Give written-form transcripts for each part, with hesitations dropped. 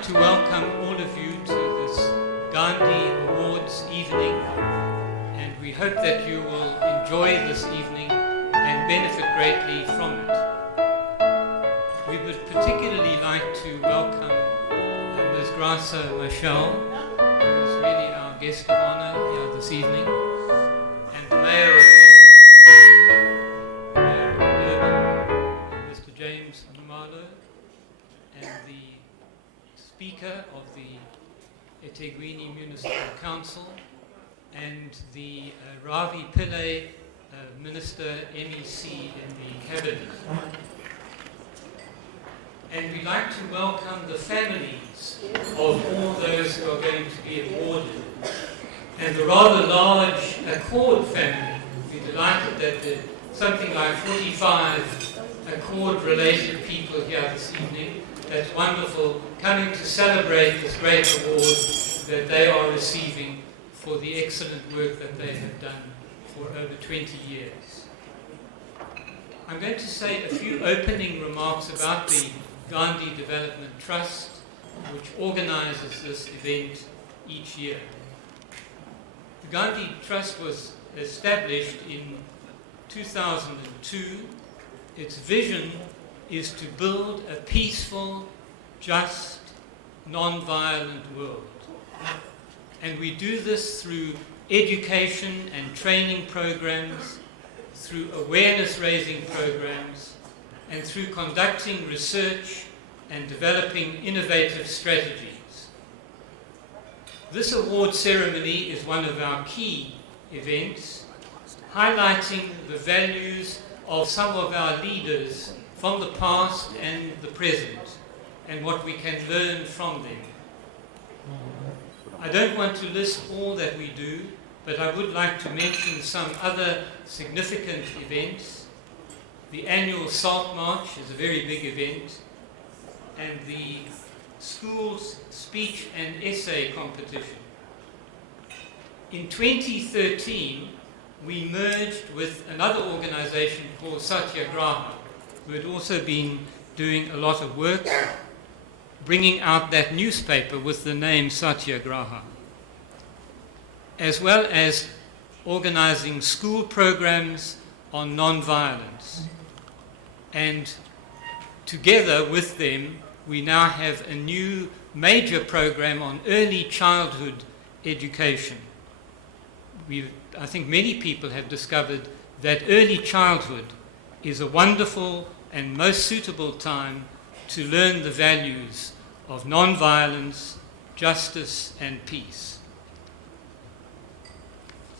To welcome all of you to this Gandhi Awards evening, and we hope that you will enjoy this evening and benefit greatly from it. We would particularly like to welcome Ms. Grasa Michelle, who is really our guest of honor here this evening, and the Mayor of Durban, Mr. James Numalo, and the Speaker of the eThekwini Municipal Council, and the Ravi Pillay, Minister MEC in the Cabinet. And we'd like to welcome the families of all those who are going to be awarded, and the rather large Accord family. We're delighted that there are something like 45 Accord-related people here this evening. That's wonderful, coming to celebrate this great award that they are receiving for the excellent work that they have done for over 20 years. I'm going to say a few opening remarks about the Gandhi Development Trust, which organizes this event each year. The Gandhi Trust was established in 2002. Its vision is to build a peaceful, just, non-violent world. And we do this through education and training programs, through awareness-raising programs, and through conducting research and developing innovative strategies. This award ceremony is one of our key events, highlighting the values of some of our leaders from the past and the present, and what we can learn from them. I don't want to list all that we do, but I would like to mention some other significant events. The annual Salt March is a very big event, and the school's speech and essay competition. In 2013, we merged with another organization called Satyagraha, who had also been doing a lot of work bringing out that newspaper with the name Satyagraha, as well as organizing school programs on non-violence. And together with them, we now have a new major program on early childhood education. I think many people have discovered that early childhood is a wonderful and most suitable time to learn the values of non-violence, justice, and peace.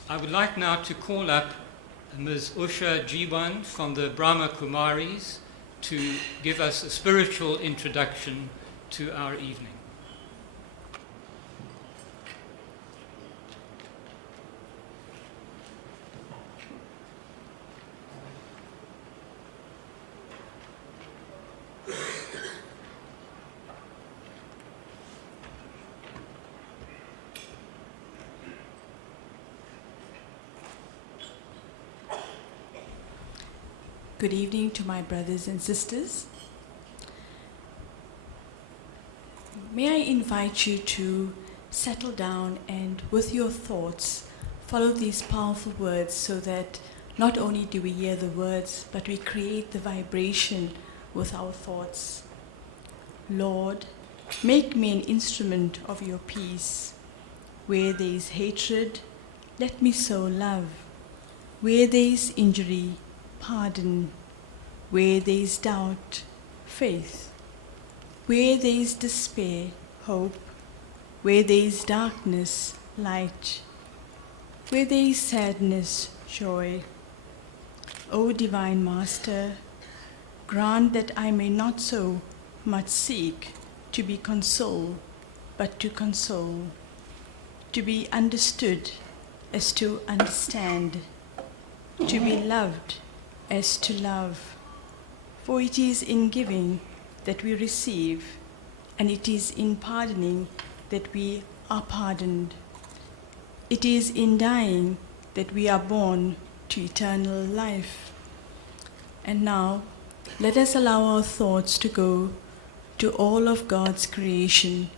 I would like now to call up Ms. Usha Jiwan from the Brahma Kumaris to give us a spiritual introduction to our evening. Good evening to my brothers and sisters. May I invite you to settle down and with your thoughts follow these powerful words so that not only do we hear the words, but we create the vibration with our thoughts. Lord, make me an instrument of your peace. Where there is hatred, let me sow love. Where there is injury, pardon. Where there is doubt, faith. Where there is despair, hope. Where there is darkness, light. Where there is sadness, joy. O Divine Master, grant that I may not so much seek to be consoled, but to console, to be understood as to understand, to be loved as to love. For it is in giving that we receive, and it is in pardoning that we are pardoned. It is in dying that we are born to eternal life. And now, let us allow our thoughts to go to all of God's creation,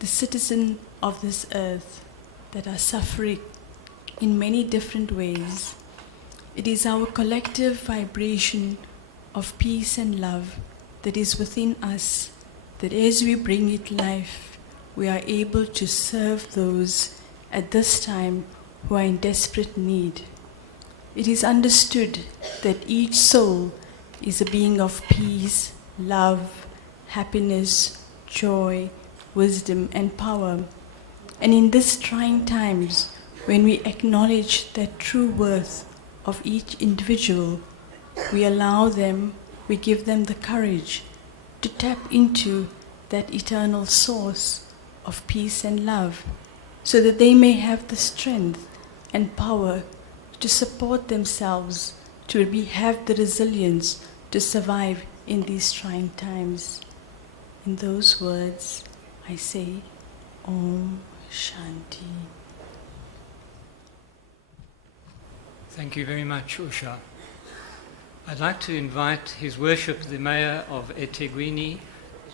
the citizens of this earth that are suffering in many different ways. It is our collective vibration of peace and love that is within us, that as we bring it life, we are able to serve those at this time who are in desperate need. It is understood that each soul is a being of peace, love, happiness, joy, wisdom, and power. And in these trying times, when we acknowledge that true worth of each individual, we allow them, we give them the courage to tap into that eternal source of peace and love, so that they may have the strength and power to support themselves, to have the resilience to survive in these trying times. In those words, I say, Om Shanti. Thank you very much, Usha. I'd like to invite His Worship the Mayor of eThekwini,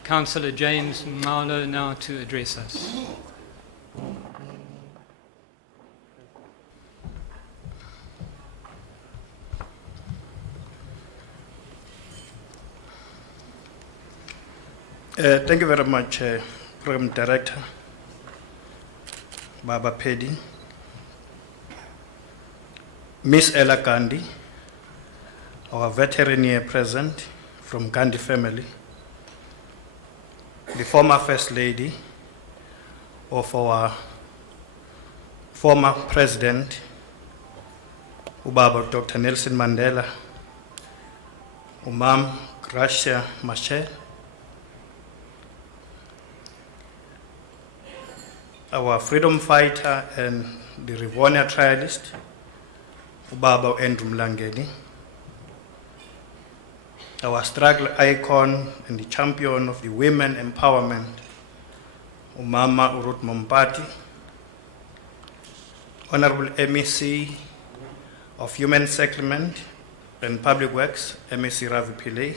Councillor James Maulo, now to address us. Thank you very much, Program Director, Baba Pedi, Miss Ella Gandhi, our veteran here present from Gandhi family, the former First Lady of our former President, Ubaba Dr. Nelson Mandela, Umam Gracia Machel, our freedom fighter and the Rivonia trialist, Ubaba Andrew Mlangeni, our struggle icon and the champion of the women empowerment, Umama Urut Mompati, Honorable MEC of Human Settlement and Public Works, MEC Ravi Pillay,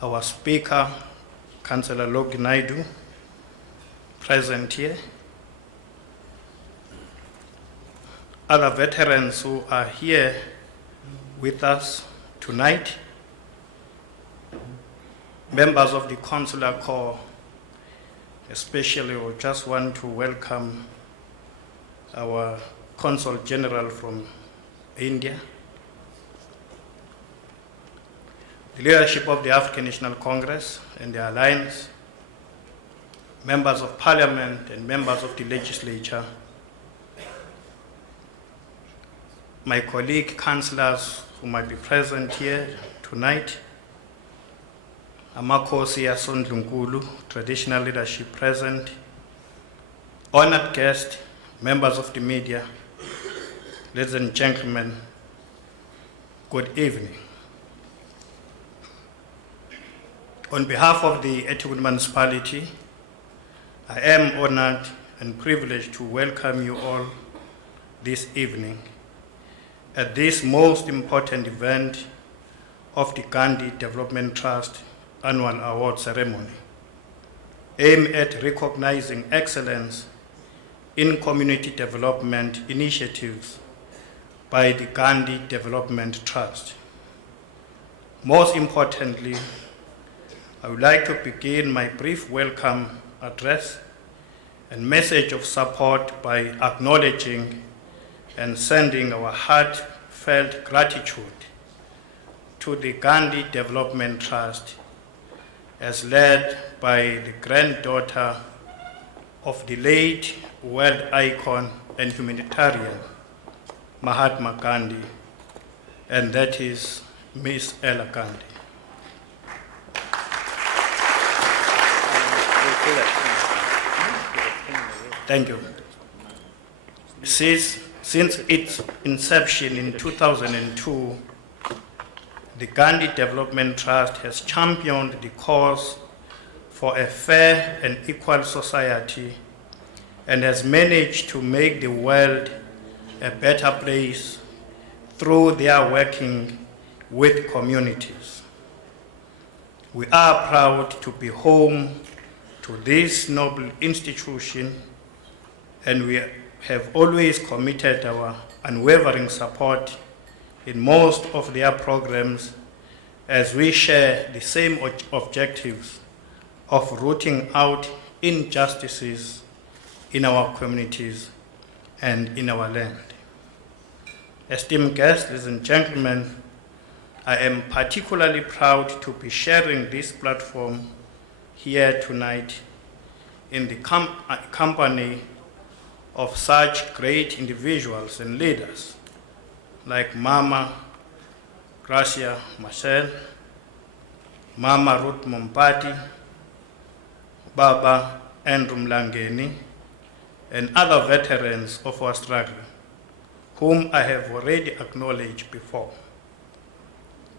our Speaker, Councillor Logi Naidu, present here, other veterans who are here with us tonight, members of the Consular Corps, especially I just want to welcome our Consul General from India, the leadership of the African National Congress and the Alliance, members of Parliament and members of the legislature, my colleague councillors who might be present here tonight, Amakhosi Asondlunkulu, traditional leadership present, honored guests, members of the media, ladies and gentlemen, good evening. On behalf of the Etugu municipality, I am honored and privileged to welcome you all this evening at this most important event of the Gandhi Development Trust Annual Award Ceremony, aimed at recognizing excellence in community development initiatives by the Gandhi Development Trust. Most importantly, I would like to begin my brief welcome address and message of support by acknowledging and sending our heartfelt gratitude to the Gandhi Development Trust, as led by the granddaughter of the late world icon and humanitarian Mahatma Gandhi, and that is Miss Ella Gandhi. Thank you. Since its inception in 2002, the Gandhi Development Trust has championed the cause for a fair and equal society and has managed to make the world a better place through their working with communities. We are proud to be home to this noble institution, and we have always committed our unwavering support in most of their programs, as we share the same objectives of rooting out injustices in our communities and in our land. Esteemed guests, ladies and gentlemen, I am particularly proud to be sharing this platform here tonight in the company of such great individuals and leaders like Mama Gracia Machel, Mama Ruth Mompati, Baba Andrew Mlangeni, and other veterans of our struggle, whom I have already acknowledged before.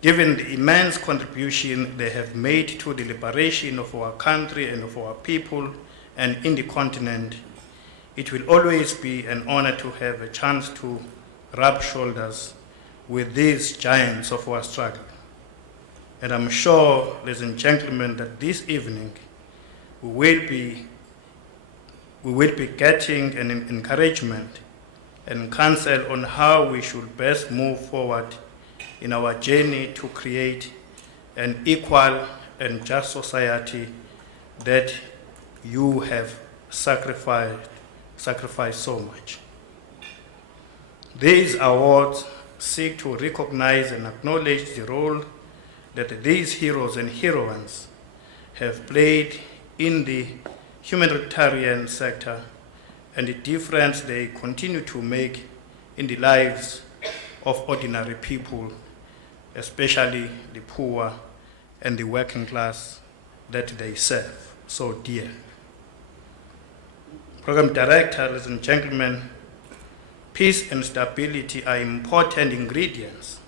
Given the immense contribution they have made to the liberation of our country and of our people and in the continent, it will always be an honor to have a chance to rub shoulders with these giants of our struggle. And I'm sure, ladies and gentlemen, that this evening we will be getting an encouragement and counsel on how we should best move forward in our journey to create an equal and just society that you have sacrificed so much. These awards seek to recognize and acknowledge the role that these heroes and heroines have played in the humanitarian sector and the difference they continue to make in the lives of ordinary people, especially the poor and the working class that they serve so dear. Program Director, ladies and gentlemen, peace and stability are important ingredients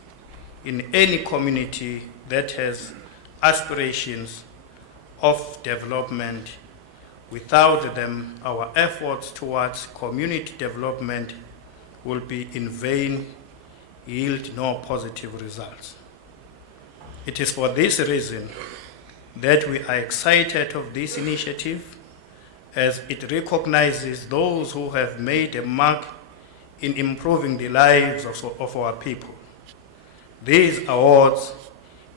in any community that has aspirations of development. Without them, our efforts towards community development will be in vain, yield no positive results. It is for this reason that we are excited of this initiative, as it recognizes those who have made a mark in improving the lives of our people. These awards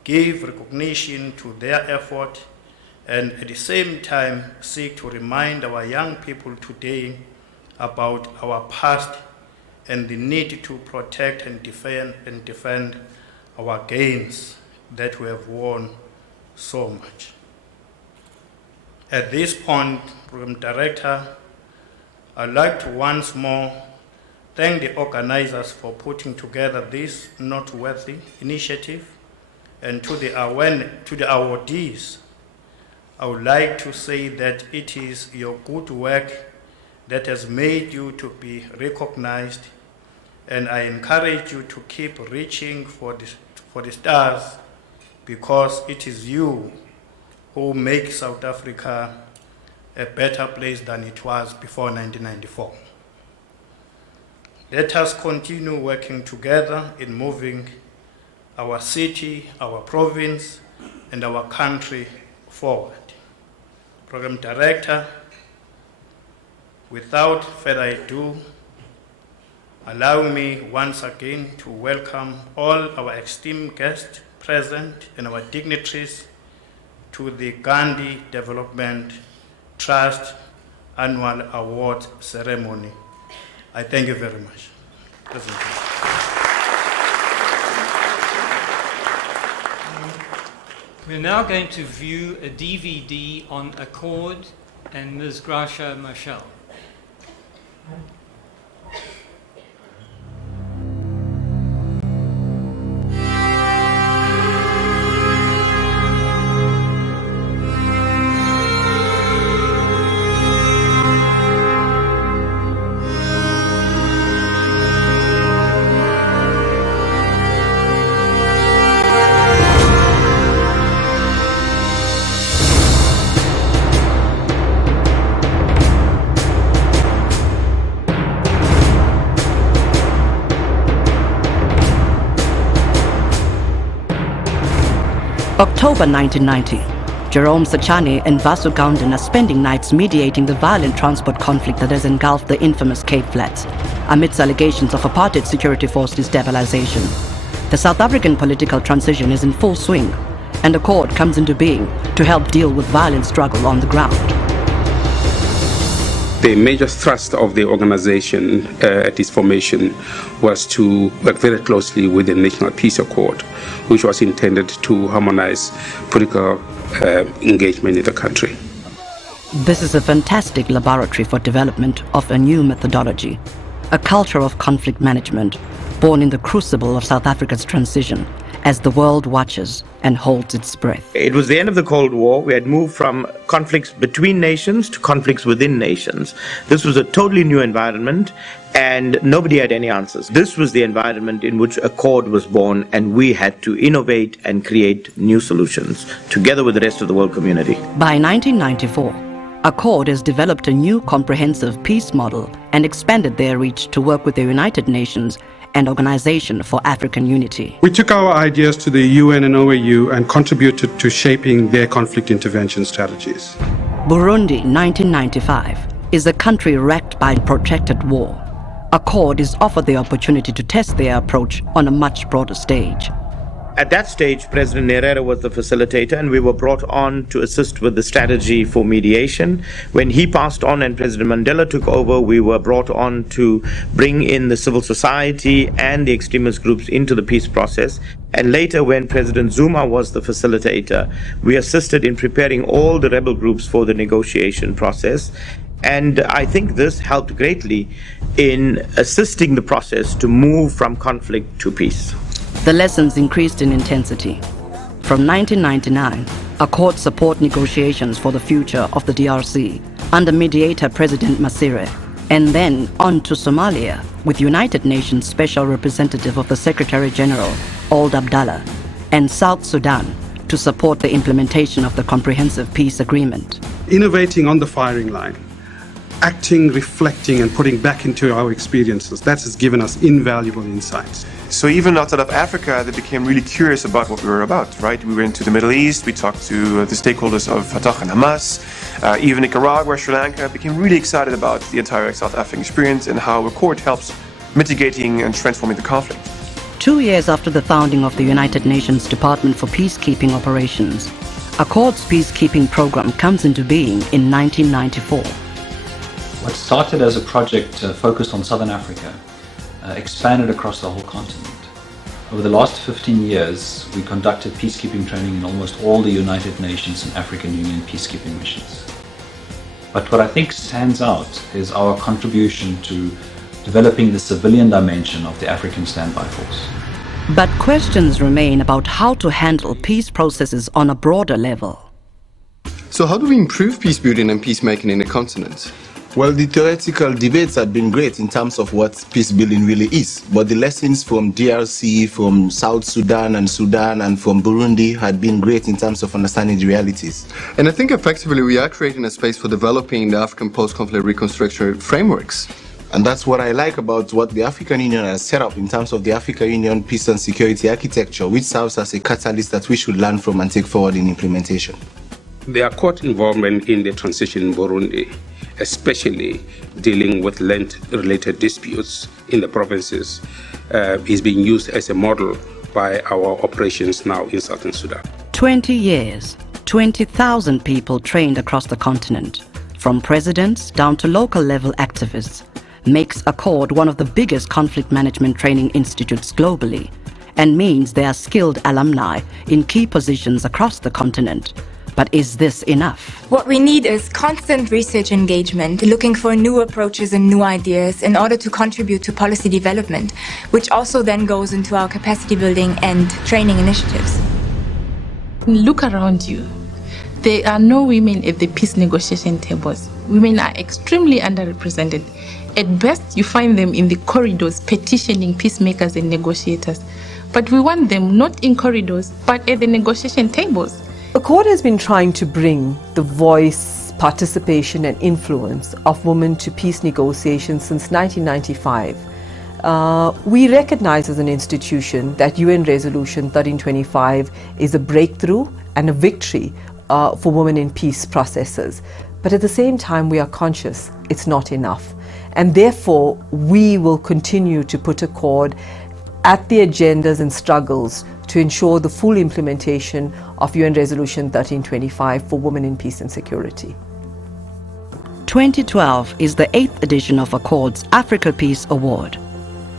give recognition to their effort and at the same time seek to remind our young people today about our past and the need to protect and defend our gains that we have won so much. At this point, Program Director, I'd like to once more thank the organizers for putting together this noteworthy initiative, and to the awardees, I would like to say that it is your good work that has made you to be recognized, and I encourage you to keep reaching for the stars, because it is you who make South Africa a better place than it was before 1994. Let us continue working together in moving our city, our province, and our country forward. Program Director, without further ado, allow me once again to welcome all our esteemed guests present and our dignitaries to the Gandhi Development Trust Annual Award Ceremony. I thank you very much. We're now going to view a DVD on Accord and Ms. Gracia Machel. October 1990. Jerome Sachane and Vasu Gandhi are spending nights mediating the violent transport conflict that has engulfed the infamous Cape Flats, amidst allegations of apartheid security force destabilization. The South African political transition is in full swing, and Accord comes into being to help deal with violent struggle on the ground. The major thrust of the organization at its formation was to work very closely with the National Peace Accord, which was intended to harmonize political engagement in the country. This is a fantastic laboratory for development of a new methodology, a culture of conflict management born in the crucible of South Africa's transition as the world watches and holds its breath. It was the end of the Cold War. We had moved from conflicts between nations to conflicts within nations. This was a totally new environment, and nobody had any answers. This was the environment in which Accord was born, and we had to innovate and create new solutions together with the rest of the world community. By 1994, Accord has developed a new comprehensive peace model and expanded their reach to work with the United Nations and Organization for African Unity. We took our ideas to the UN and OAU and contributed to shaping their conflict intervention strategies. Burundi, 1995, is a country wrecked by protracted war. Accord is offered the opportunity to test their approach on a much broader stage. At that stage, President Nyerere was the facilitator, and we were brought on to assist with the strategy for mediation. When he passed on and President Mandela took over, we were brought on to bring in the civil society and the extremist groups into the peace process. And later, when President Zuma was the facilitator, we assisted in preparing all the rebel groups for the negotiation process. And I think this helped greatly in assisting the process to move from conflict to peace. The lessons increased in intensity. From 1999, Accord support negotiations for the future of the DRC under mediator President Masire, and then on to Somalia with United Nations Special Representative of the Secretary General, Ould Abdallah, and South Sudan to support the implementation of the Comprehensive Peace Agreement. Innovating on the firing line, acting, reflecting, and putting back into our experiences, that has given us invaluable insights. So even outside of Africa, they became really curious about what we were about, right? We went to the Middle East, we talked to the stakeholders of Fatah and Hamas, even Nicaragua, Sri Lanka, became really excited about the entire South African experience and how Accord helps mitigating and transforming the conflict. 2 years after the founding of the United Nations Department for Peacekeeping Operations, Accord's peacekeeping program comes into being in 1994. What started as a project focused on Southern Africa expanded across the whole continent. Over the last 15 years, we conducted peacekeeping training in almost all the United Nations and African Union peacekeeping missions. But what I think stands out is our contribution to developing the civilian dimension of the African Standby Force. But questions remain about how to handle peace processes on a broader level. So how do we improve peace building and peacemaking in the continent? Well, the theoretical debates have been great in terms of what peace building really is, but the lessons from DRC, from South Sudan, and from Burundi had been great in terms of understanding the realities. And I think effectively we are creating a space for developing the African post-conflict reconstruction frameworks. And that's what I like about what the African Union has set up in terms of the African Union peace and security architecture, which serves as a catalyst that we should learn from and take forward in implementation. The Accord involvement in the transition in Burundi, especially dealing with land-related disputes in the provinces, is being used as a model by our operations now in Southern Sudan. 20 years, 20,000 people trained across the continent, from presidents down to local level activists, makes Accord one of the biggest conflict management training institutes globally, and means there are skilled alumni in key positions across the continent. But is this enough? What we need is constant research engagement, looking for new approaches and new ideas in order to contribute to policy development, which also then goes into our capacity building and training initiatives. Look around you. There are no women at the peace negotiation tables. Women are extremely underrepresented. At best, you find them in the corridors petitioning peacemakers and negotiators. But we want them not in corridors, but at the negotiation tables. Accord has been trying to bring the voice, participation and influence of women to peace negotiations since 1995. We recognize as an institution that UN Resolution 1325 is a breakthrough and a victory for women in peace processes. But at the same time, we are conscious it's not enough. And therefore, we will continue to put Accord at the agendas and struggles to ensure the full implementation of UN Resolution 1325 for women in peace and security. 2012 is the 8th edition of Accord's Africa Peace Award.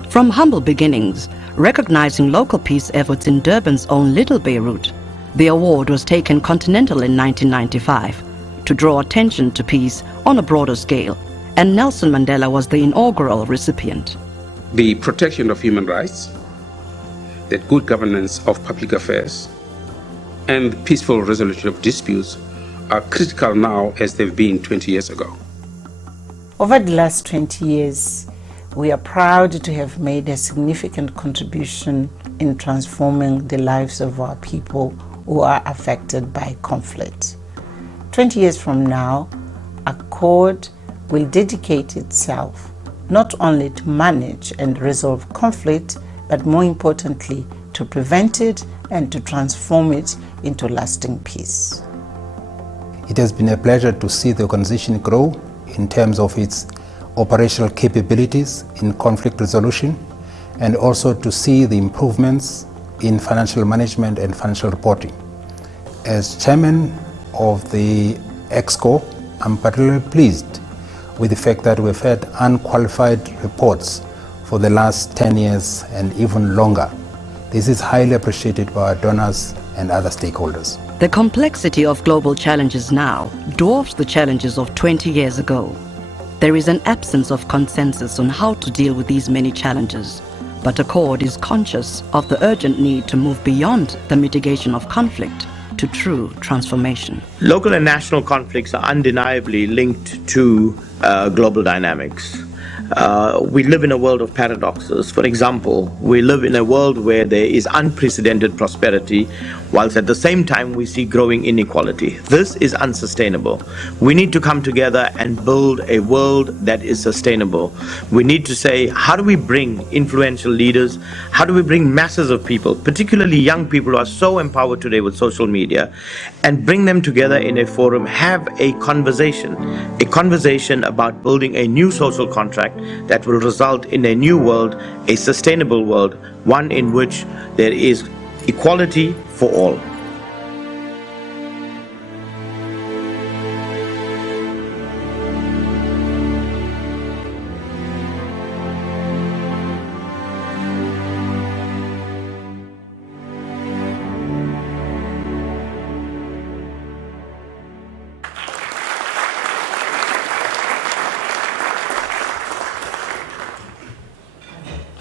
From humble beginnings, recognizing local peace efforts in Durban's own Little Beirut, the award was taken continental in 1995 to draw attention to peace on a broader scale, and Nelson Mandela was the inaugural recipient. The protection of human rights, the good governance of public affairs, and the peaceful resolution of disputes are critical now as they've been 20 years ago. Over the last 20 years, we are proud to have made a significant contribution in transforming the lives of our people who are affected by conflict. 20 years from now, Accord will dedicate itself not only to manage and resolve conflict, but more importantly, to prevent it and to transform it into lasting peace. It has been a pleasure to see the organization grow in terms of its operational capabilities in conflict resolution, and also to see the improvements in financial management and financial reporting. As chairman of the EXCO, I'm particularly pleased with the fact that we've had unqualified reports for the last 10 years and even longer. This is highly appreciated by our donors and other stakeholders. The complexity of global challenges now dwarfs the challenges of 20 years ago. There is an absence of consensus on how to deal with these many challenges, but Accord is conscious of the urgent need to move beyond the mitigation of conflict to true transformation. Local and national conflicts are undeniably linked to global dynamics. We live in a world of paradoxes. For example, we live in a world where there is unprecedented prosperity, whilst at the same time we see growing inequality. This is unsustainable. We need to come together and build a world that is sustainable. We need to say, how do we bring influential leaders? How do we bring masses of people, particularly young people who are so empowered today with social media, and bring them together in a forum, have a conversation about building a new social contract that will result in a new world, a sustainable world, one in which there is equality for all.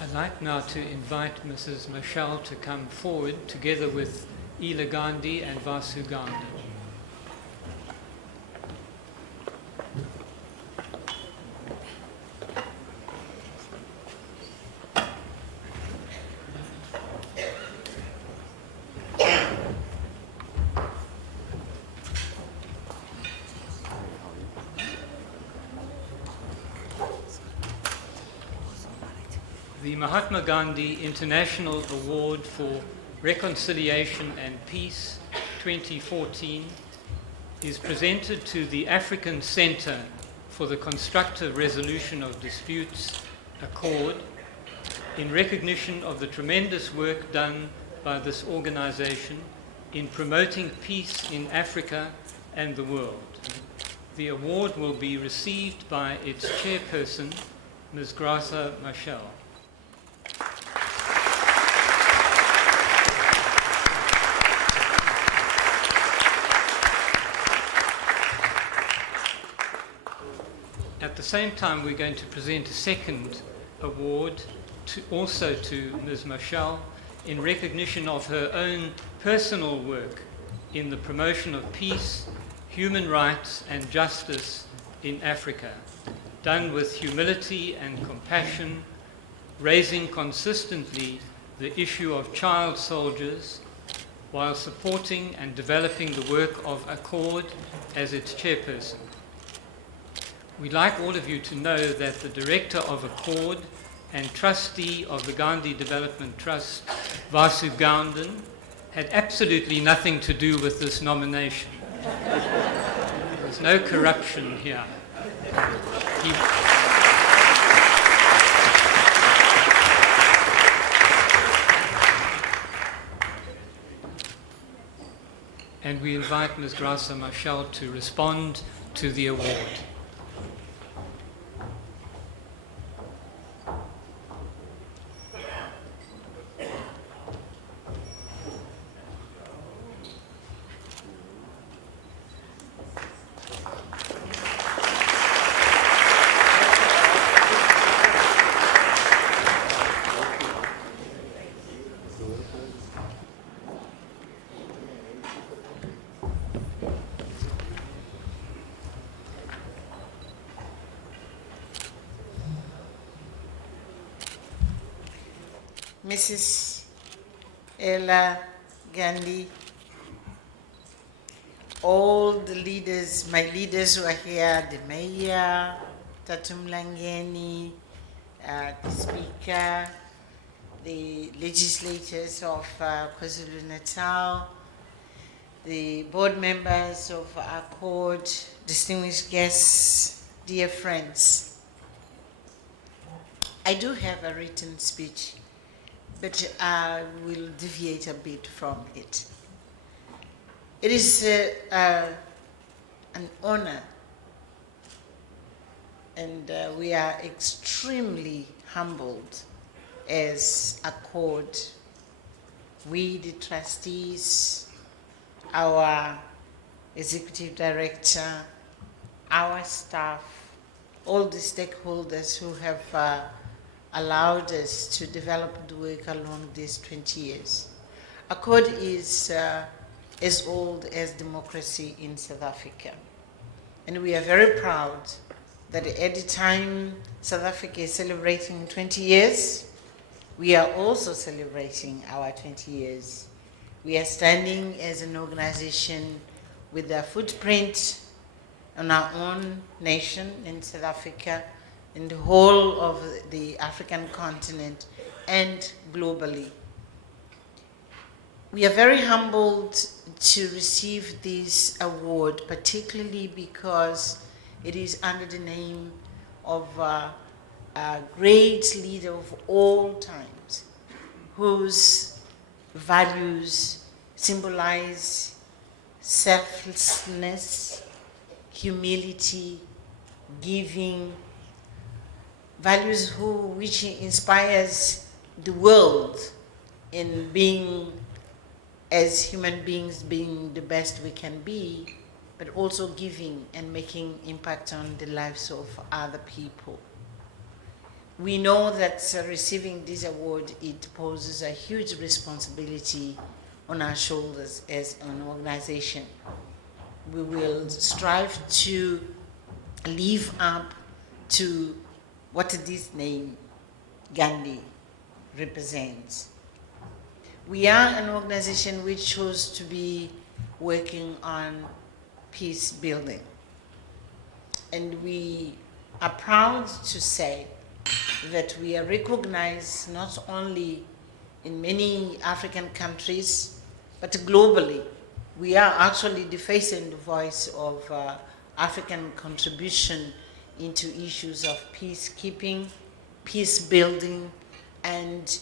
I'd like now to invite Mrs. Michelle to come forward together with Ila Gandhi and Vasu Gandhi. The Mahatma Gandhi International Award for Reconciliation and Peace 2014 is presented to the African Center for the Constructive Resolution of Disputes, ACCORD, in recognition of the tremendous work done by this organization in promoting peace in Africa and the world. The award will be received by its chairperson, Ms. Graça Machel. At the same time, we're going to present a second award also to Ms. Machel in recognition of her own personal work in the promotion of peace, human rights and justice in Africa, done with humility and compassion, raising consistently the issue of child soldiers while supporting and developing the work of ACCORD as its chairperson. We'd like all of you to know that the director of ACCORD and trustee of the Gandhi Development Trust, Vasu Gandhi, had absolutely nothing to do with this nomination. There's no corruption here. And we invite Ms. Graça Machel to respond to the award. Mrs. Ella Gandhi, all the leaders, my leaders who are here, the mayor, Tatum Langeni, the speaker, the legislators of KwaZulu-Natal, the board members of ACCORD, distinguished guests, dear friends. I do have a written speech, but I will deviate a bit from it. It is an honor, and we are extremely humbled as ACCORD, we the trustees, our executive director, our staff, all the stakeholders who have allowed us to develop the work along these 20 years. ACCORD is as old as democracy in South Africa. And we are very proud that at the time South Africa is celebrating 20 years, we are also celebrating our 20 years. We are standing as an organization with a footprint on our own nation in South Africa, in the whole of the African continent, and globally. We are very humbled to receive this award, particularly because it is under the name of a great leader of all times, whose values symbolize selflessness, humility, giving, values which inspires the world in being, as human beings, being the best we can be, but also giving and making impact on the lives of other people. We know that receiving this award, it poses a huge responsibility on our shoulders as an organization. We will strive to live up to what this name, Gandhi, represents. We are an organization which chose to be working on peace building. And we are proud to say that we are recognized not only in many African countries, but globally. We are actually the face and the voice of African contribution into issues of peacekeeping, peace building, and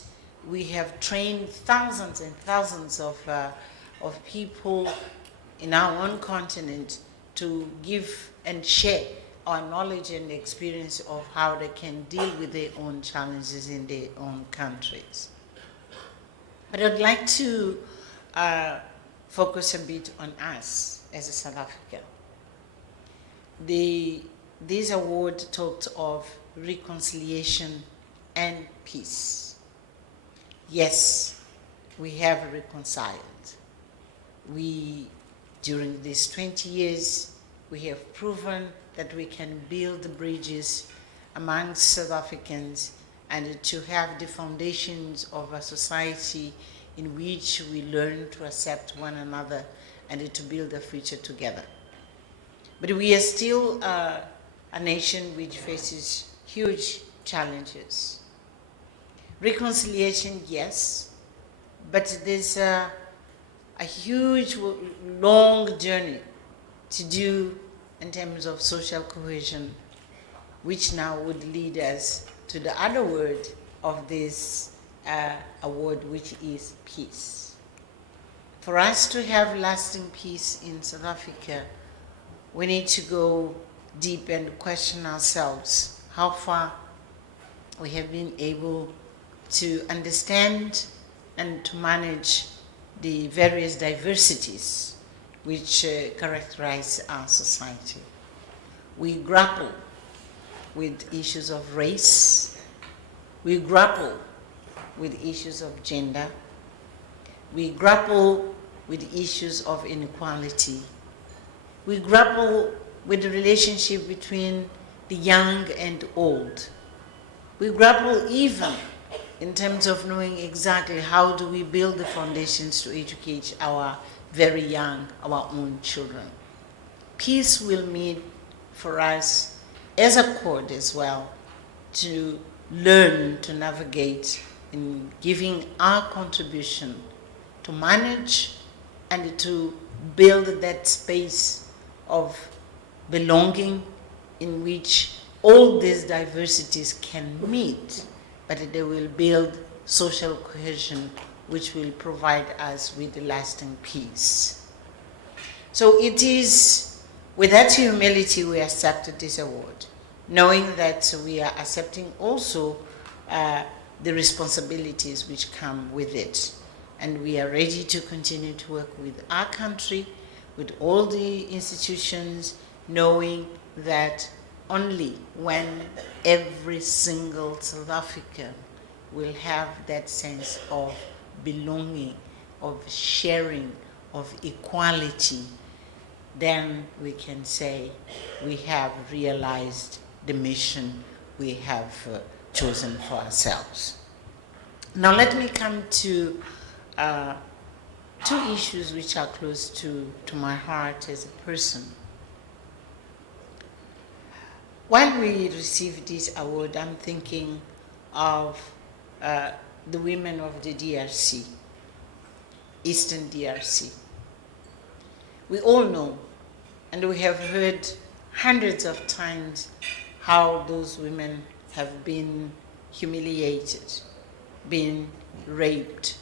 we have trained thousands and thousands of people in our own continent to give and share our knowledge and experience of how they can deal with their own challenges in their own countries. But I'd like to focus a bit on us as a South Africa. This award talked of reconciliation and peace. Yes, we have reconciled. During these 20 years, we have proven that we can build bridges amongst South Africans and to have the foundations of a society in which we learn to accept one another and to build a future together. But we are still a nation which faces huge challenges. Reconciliation, yes, but there's a huge, long journey to do in terms of social cohesion, which now would lead us to the other word of this award, which is peace. For us to have lasting peace in South Africa, we need to go deep and question ourselves how far we have been able to understand and to manage the various diversities which characterize our society. We grapple with issues of race, we grapple with issues of gender, we grapple with issues of inequality, we grapple with the relationship between the young and old. We grapple even in terms of knowing exactly how do we build the foundations to educate our very young, our own children. Peace will mean for us as a court as well to learn to navigate in giving our contribution to manage and to build that space of belonging in which all these diversities can meet, but they will build social cohesion which will provide us with lasting peace. So it is with that humility we accepted this award, knowing that we are accepting also the responsibilities which come with it. And we are ready to continue to work with our country, with all the institutions, knowing that only when every single South African will have that sense of belonging, of sharing, of equality, then we can say we have realized the mission we have chosen for ourselves. Now let me come to two issues which are close to my heart as a person. While we received this award, I'm thinking of the women of the DRC, Eastern DRC. We all know, and we have heard hundreds of times how those women have been humiliated, been raped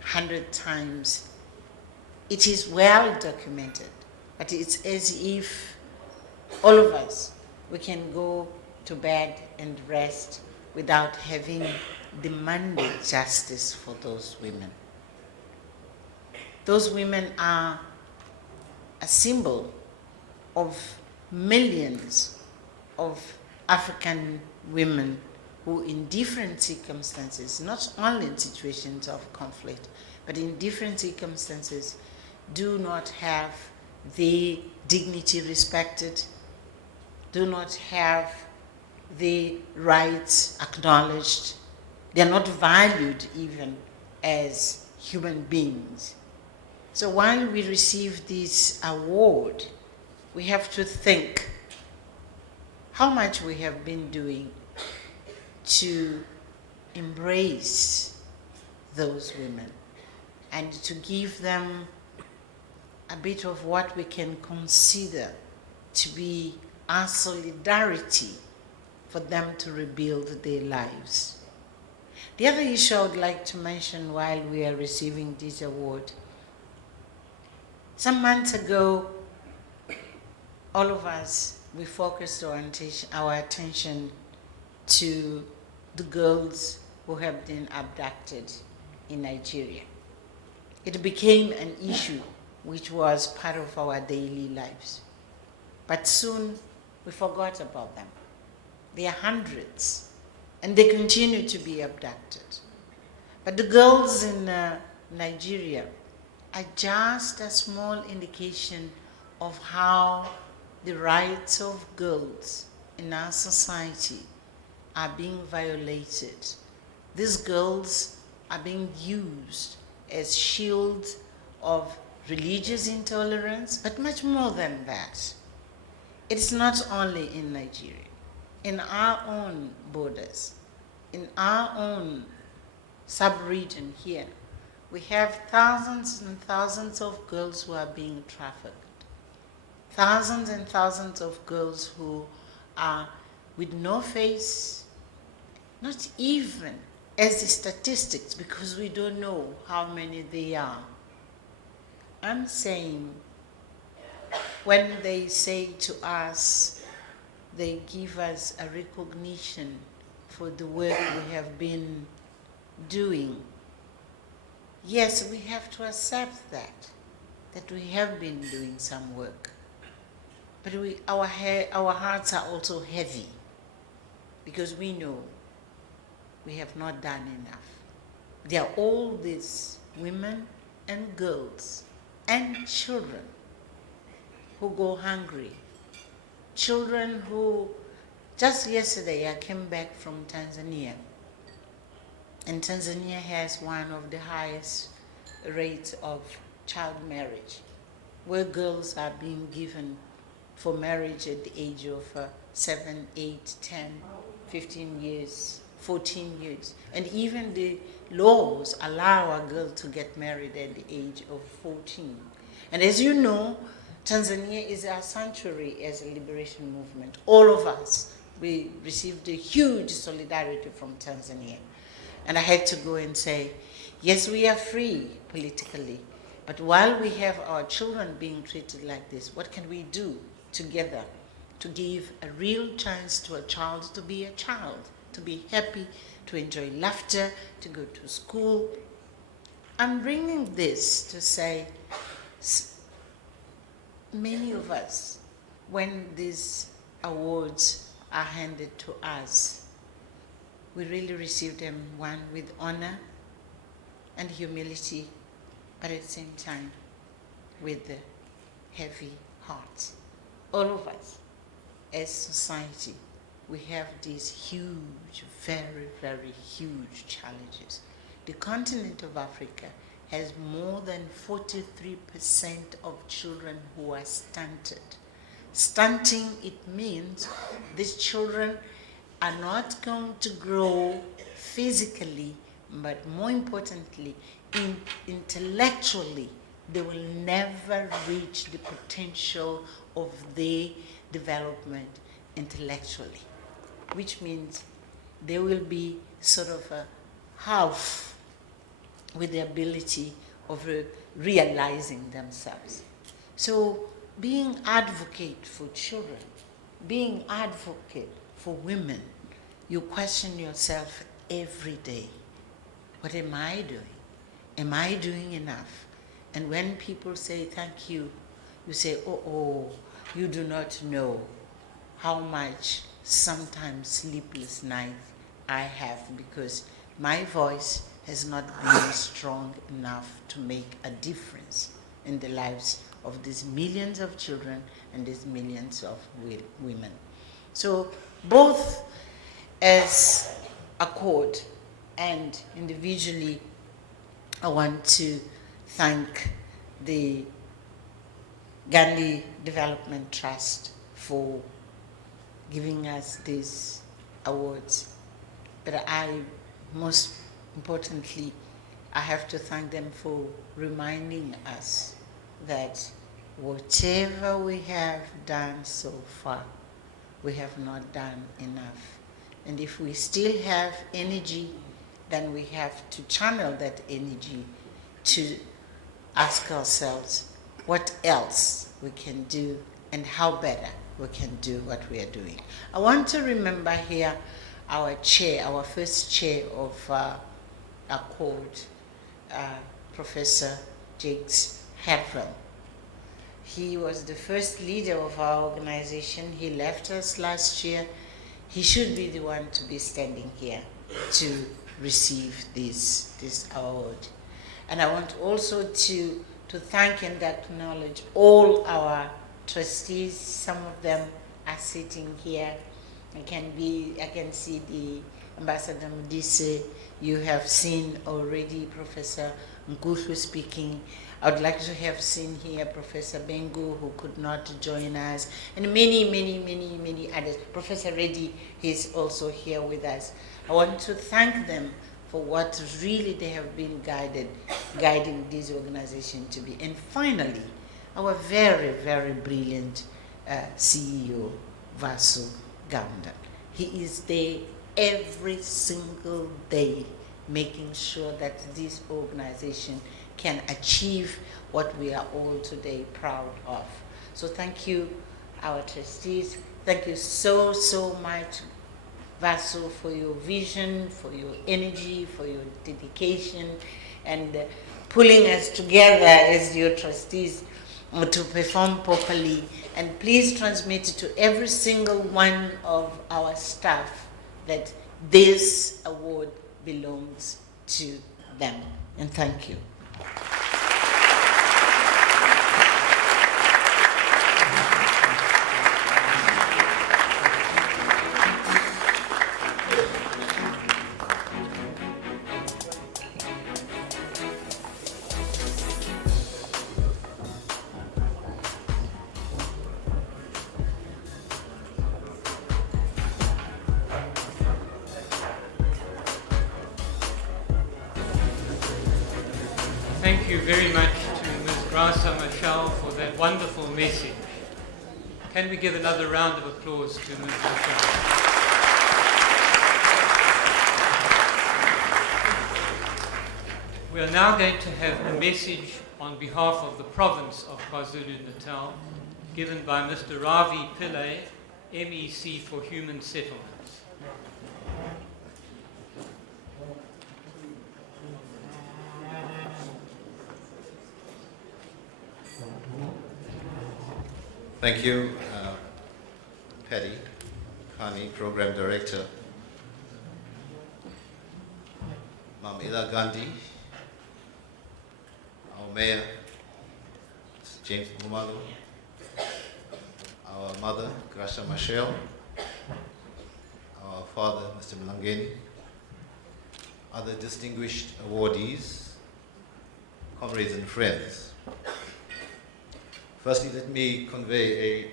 100 times. It is well documented, but it's as if all of us, we can go to bed and rest without having demanded justice for those women. Those women are a symbol of millions of African women who in different circumstances, not only in situations of conflict, but in different circumstances, do not have their dignity respected, do not have the rights acknowledged. They are not valued even as human beings. So while we receive this award, we have to think how much we have been doing to embrace those women and to give them a bit of what we can consider to be our solidarity for them to rebuild their lives. The other issue I would like to mention while we are receiving this award, some months ago, all of us, we focused our attention to the girls who have been abducted in Nigeria. It became an issue which was part of our daily lives. But soon we forgot about them. There are hundreds, and they continue to be abducted. But the girls in Nigeria are just a small indication of how the rights of girls in our society are being violated. These girls are being used as shields of religious intolerance, but much more than that. It's not only in Nigeria. In our own borders, in our own sub-region here, we have thousands and thousands of girls who are being trafficked. Thousands and thousands of girls who are with no face, not even as the statistics, because we don't know how many they are. I'm saying when they say to us, they give us a recognition for the work we have been doing. Yes, we have to accept that we have been doing some work. But our hearts are also heavy because we know we have not done enough. There are all these women and girls and children who go hungry. Children who, just yesterday I came back from Tanzania, and Tanzania has one of the highest rates of child marriage, where girls are being given for marriage at the age of 7, 8, 10, 15 years, 14 years. And even the laws allow a girl to get married at the age of 14. And as you know, Tanzania is our sanctuary as a liberation movement. All of us, we received a huge solidarity from Tanzania. And I had to go and say, yes, we are free politically, but while we have our children being treated like this, what can we do together to give a real chance to a child to be a child, to be happy, to enjoy laughter, to go to school? I'm bringing this to say, many of us, when these awards are handed to us, we really receive them, one, with honor and humility, but at the same time, with the heavy heart. All of us, as society, we have these huge, very, very huge challenges. The continent of Africa has more than 43% of children who are stunted. Stunting, it means these children are not going to grow physically, but more importantly, intellectually. They will never reach the potential of their development intellectually, which means they will be sort of a half with the ability of realizing themselves. So being advocate for children, being advocate for women, you question yourself every day. What am I doing? Am I doing enough? And when people say thank you, you say, oh, you do not know how much sometimes sleepless nights I have, because my voice has not been strong enough to make a difference in the lives of these millions of children and these millions of women. So both as a court and individually, I want to thank the Gandhi Development Trust for giving us these awards. But most importantly, I have to thank them for reminding us that whatever we have done so far, we have not done enough. And if we still have energy, then we have to channel that energy to ask ourselves what else we can do and how better we can do what we are doing. I want to remember here our chair, our first chair of our court, Professor Jakes Hervel. He was the first leader of our organization. He left us last year. He should be the one to be standing here to receive this award. And I want also to thank and acknowledge all our trustees. Some of them are sitting here. I can see the Ambassador Mudise. You have seen already Professor Nkuhlu speaking. I would like to have seen here Professor Bengu, who could not join us, and many others. Professor Reddy is also here with us. I want to thank them for what really they have been guiding this organization to be. And finally, our very, very brilliant CEO, Vasu Gandhi. He is there every single day, making sure that this organization can achieve what we are all today proud of. So thank you, our trustees. Thank you so much, Vasu, for your vision, for your energy, for your dedication, and pulling us together as your trustees to perform properly. And please transmit to every single one of our staff that this award belongs to them. And thank you. Thank you very much to Ms. Grasa Machel for that wonderful message. Can we give another round of applause to Ms. Machel? We are now going to have a message on behalf of the province of KwaZulu-Natal, given by Mr. Ravi Pillay, MEC for Human Settlements. Thank you, Paddy Khani, Program Director, Mam Ila Gandhi, our Mayor, Mr. James Mumalu, our Mother, Grasa Machel, our Father, Mr. Mlangeni, other distinguished awardees, comrades and friends. Firstly, let me convey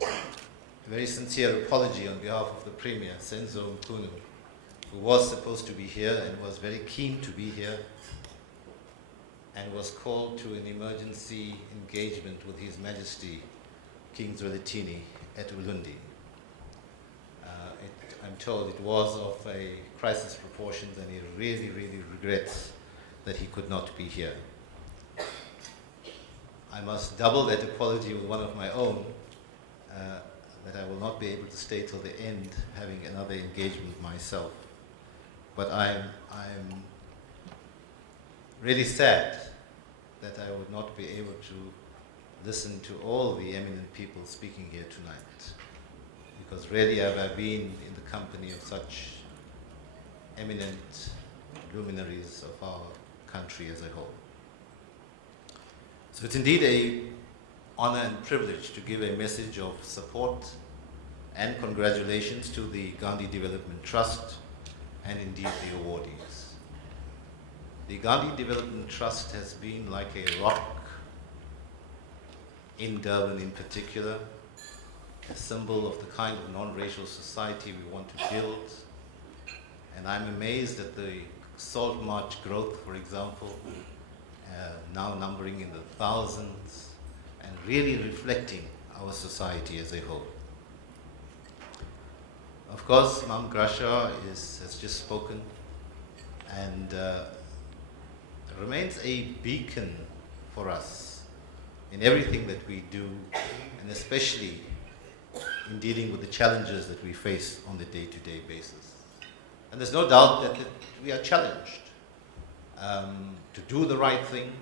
a very sincere apology on behalf of the Premier, Senzo Mkhunu, who was supposed to be here and was very keen to be here and was called to an emergency engagement with His Majesty King Zwelithini at Ulundi. It I'm told it was of a crisis proportions, and he really, really regrets that he could not be here. I must double that apology with one of my own, that I will not be able to stay till the end, having another engagement myself. But I'm really sad that I would not be able to listen to all the eminent people speaking here tonight, because really have I been in the company of such eminent luminaries of our country as a whole. So it's indeed an honor and privilege to give a message of support and congratulations to the Gandhi Development Trust and indeed the awardees. The Gandhi Development Trust has been like a rock in Durban in particular, a symbol of the kind of non-racial society we want to build. And I'm amazed at the Salt March growth, for example, now numbering in the thousands and really reflecting our society as a whole. Of course, Mam Grasha has just spoken and remains a beacon for us in everything that we do, and especially in dealing with the challenges that we face on the day-to-day basis. And there's no doubt that we are challenged to do the right thing,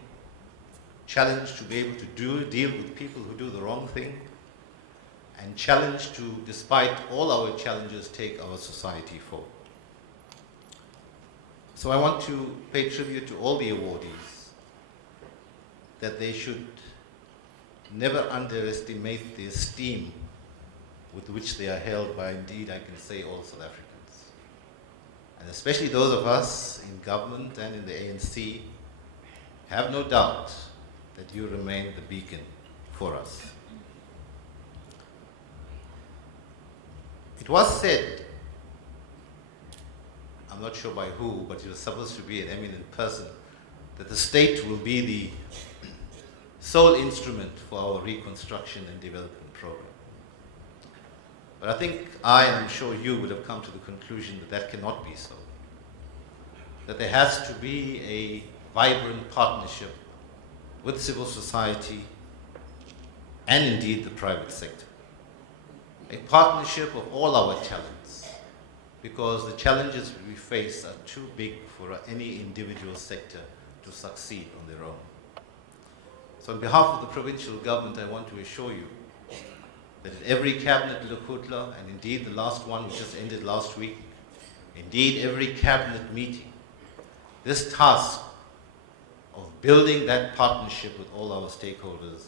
challenged to be able to deal with people who do the wrong thing, and challenged to, despite all our challenges, take our society forward. So I want to pay tribute to all the awardees, that they should never underestimate the esteem with which they are held by, indeed, I can say, all South Africans. And especially those of us in government and in the ANC, have no doubt that you remain the beacon for us. It was said, I'm not sure by who, but it was supposed to be an eminent person, that the state will be the sole instrument for our reconstruction and development program. But I think I, and I'm sure you, would have come to the conclusion that that cannot be so. That there has to be a vibrant partnership with civil society and indeed the private sector. A partnership of all our talents, because the challenges we face are too big for any individual sector to succeed on their own. So on behalf of the provincial government, I want to assure you that at every cabinet Lekutla, and indeed the last one which just ended last week, indeed every cabinet meeting, this task of building that partnership with all our stakeholders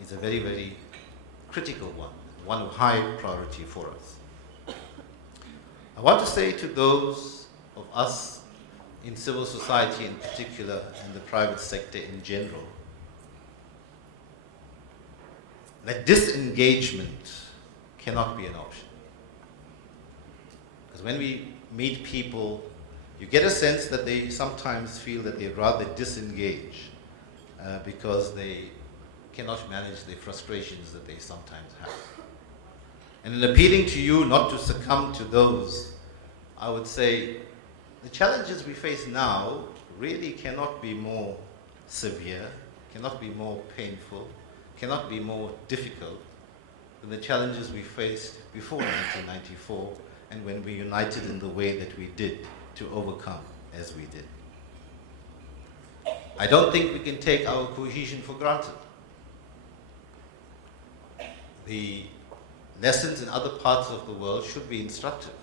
is a very, very critical one of high priority for us. I want to say to those of us in civil society in particular and the private sector in general, that disengagement cannot be an option. Because when we meet people, you get a sense that they sometimes feel that they'd rather disengage because they cannot manage the frustrations that they sometimes have. And in appealing to you not to succumb to those, I would say the challenges we face now really cannot be more severe, cannot be more painful, cannot be more difficult than the challenges we faced before 1994 and when we united in the way that we did to overcome as we did. I don't think we can take our cohesion for granted. The lessons in other parts of the world should be instructive.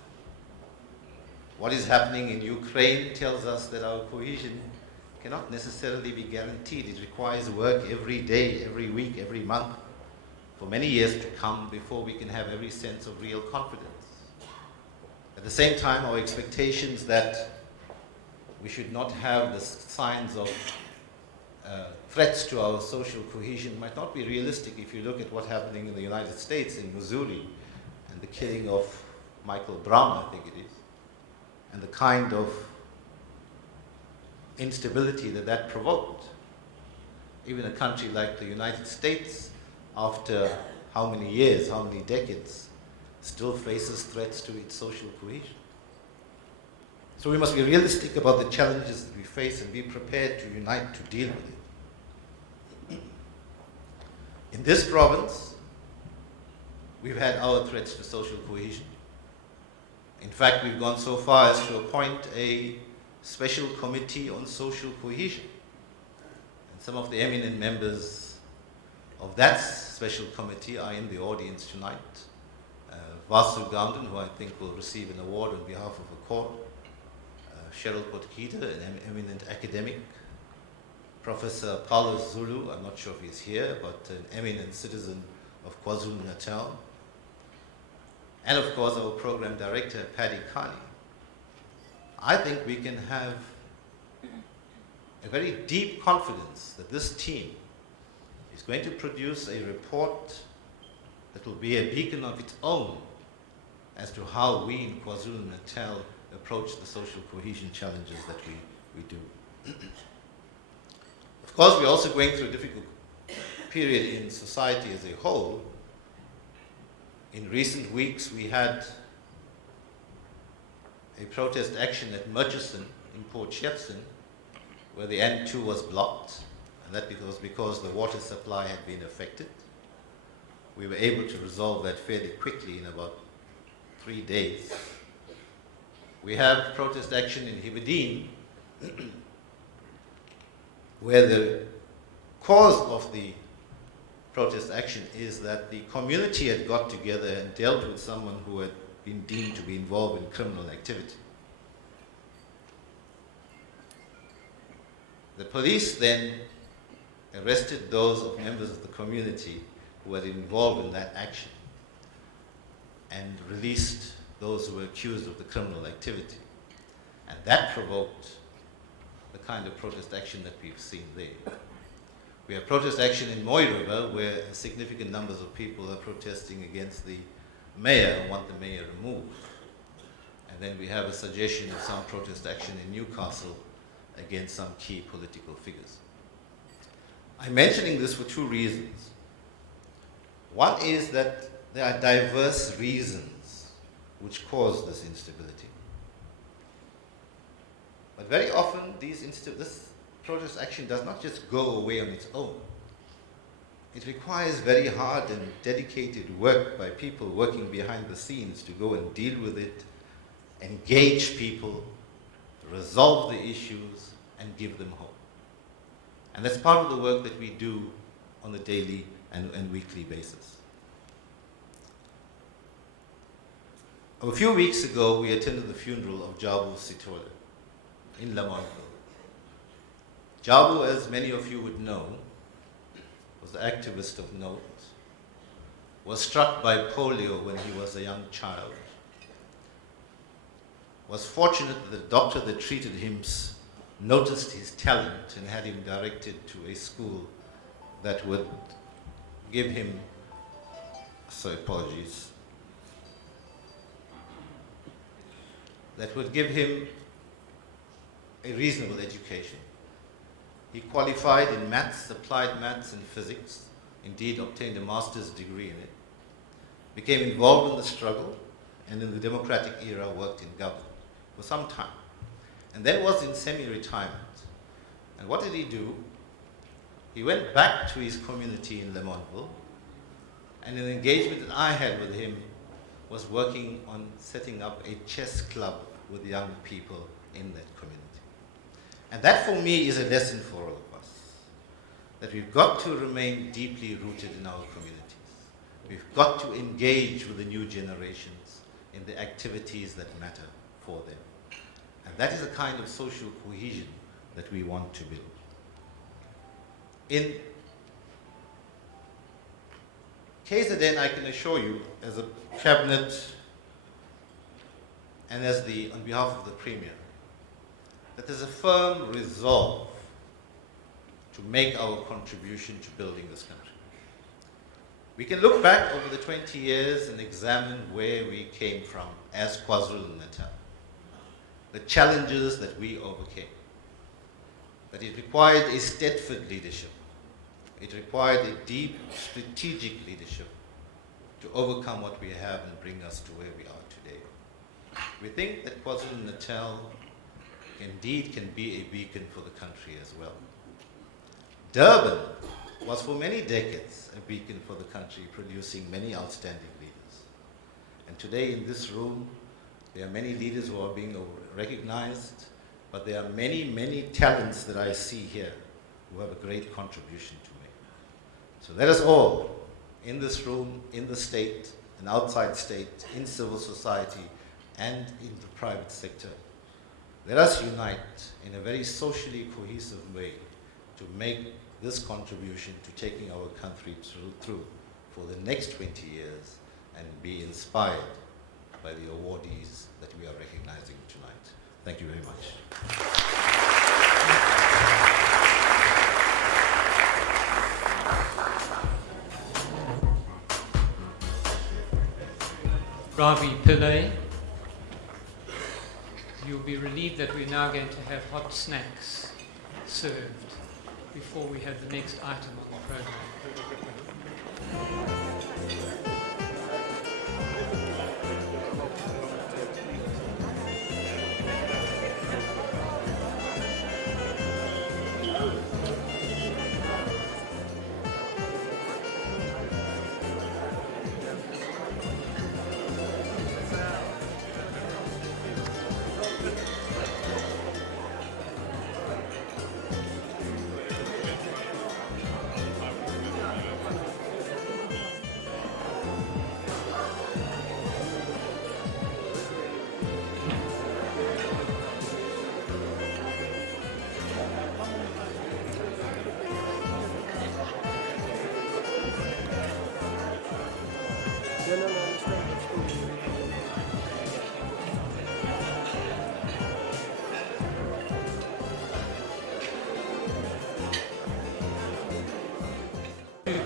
What is happening in Ukraine tells us that our cohesion cannot necessarily be guaranteed. It requires work every day, every week, every month, for many years to come before we can have every sense of real confidence. At the same time, our expectations that we should not have the signs of threats to our social cohesion might not be realistic if you look at what's happening in the United States, in Missouri, and the killing of Michael Brown, I think it is, and the kind of instability that that provoked. Even a country like the United States, after how many years, how many decades, still faces threats to its social cohesion. So we must be realistic about the challenges that we face and be prepared to unite to deal with it. In this province, we've had our threats to social cohesion. In fact, we've gone so far as to appoint a special committee on social cohesion. And some of the eminent members of that special committee are in the audience tonight. Vasu Gandhi, who I think will receive an award on behalf of the court. Cheryl Potkita, an eminent academic. Professor Paulo Zulu, I'm not sure if he's here, but an eminent citizen of KwaZulu-Natal. And of course, our program director, Paddy Carney. I think we can have a very deep confidence that this team is going to produce a report that will be a beacon of its own as to how we in KwaZulu-Natal approach the social cohesion challenges that we do. Of course, we're also going through a difficult period in society as a whole. In recent weeks, we had a protest action at Murchison in Port Shepstone, where the N2 was blocked, and that was because the water supply had been affected. We were able to resolve that fairly quickly in about 3 days. We have protest action in Hibadeen, where the cause of the protest action is that the community had got together and dealt with someone who had been deemed to be involved in criminal activity. The police then arrested those of members of the community who were involved in that action and released those who were accused of the criminal activity. And that provoked the kind of protest action that we've seen there. We have protest action in Moy River, where significant numbers of people are protesting against the mayor and want the mayor removed. And then we have a suggestion of some protest action in Newcastle against some key political figures. I'm mentioning this for two reasons. One is that there are diverse reasons which cause this instability. But very often this protest action does not just go away on its own. It requires very hard and dedicated work by people working behind the scenes to go and deal with it, engage people, resolve the issues, and give them hope. And that's part of the work that we do on a daily and weekly basis. A few weeks ago, we attended the funeral of Jabu Sitole in Lamontville. Jabu, as many of you would know, was an activist of note, was struck by polio when he was a young child, was fortunate that the doctor that treated him noticed his talent and had him directed to a school that would give him, that would give him a reasonable education. He qualified in maths, applied maths and physics, indeed obtained a master's degree in it, became involved in the struggle, and in the democratic era worked in government for some time, and then was in semi-retirement. And what did he do? He went back to his community in Lamontville, and an engagement that I had with him was working on setting up a chess club with young people in that community. And that for me is a lesson for all of us, that we've got to remain deeply rooted in our communities. We've got to engage with the new generations in the activities that matter for them. And that is the kind of social cohesion that we want to build. In KZN, I can assure you, as a cabinet and on behalf of the Premier, that there's a firm resolve to make our contribution to building this country. We can look back over the 20 years and examine where we came from as KwaZulu-Natal, the challenges that we overcame. But it required a steadfast leadership. It required a deep strategic leadership to overcome what we have and bring us to where we are today. We think that KwaZulu-Natal indeed can be a beacon for the country as well. Durban was for many decades a beacon for the country, producing many outstanding leaders. And today in this room, there are many leaders who are being recognized, but there are many, many talents that I see here who have a great contribution to make. So let us all, in this room, in the state, and outside state, in civil society, and in the private sector, let us unite in a very socially cohesive way to make this contribution to taking our country through for the next 20 years and be inspired by the awardees that we are recognizing tonight. Thank you very much. Ravi Pillay. You'll be relieved that we're now going to have hot snacks served before we have the next item on the program.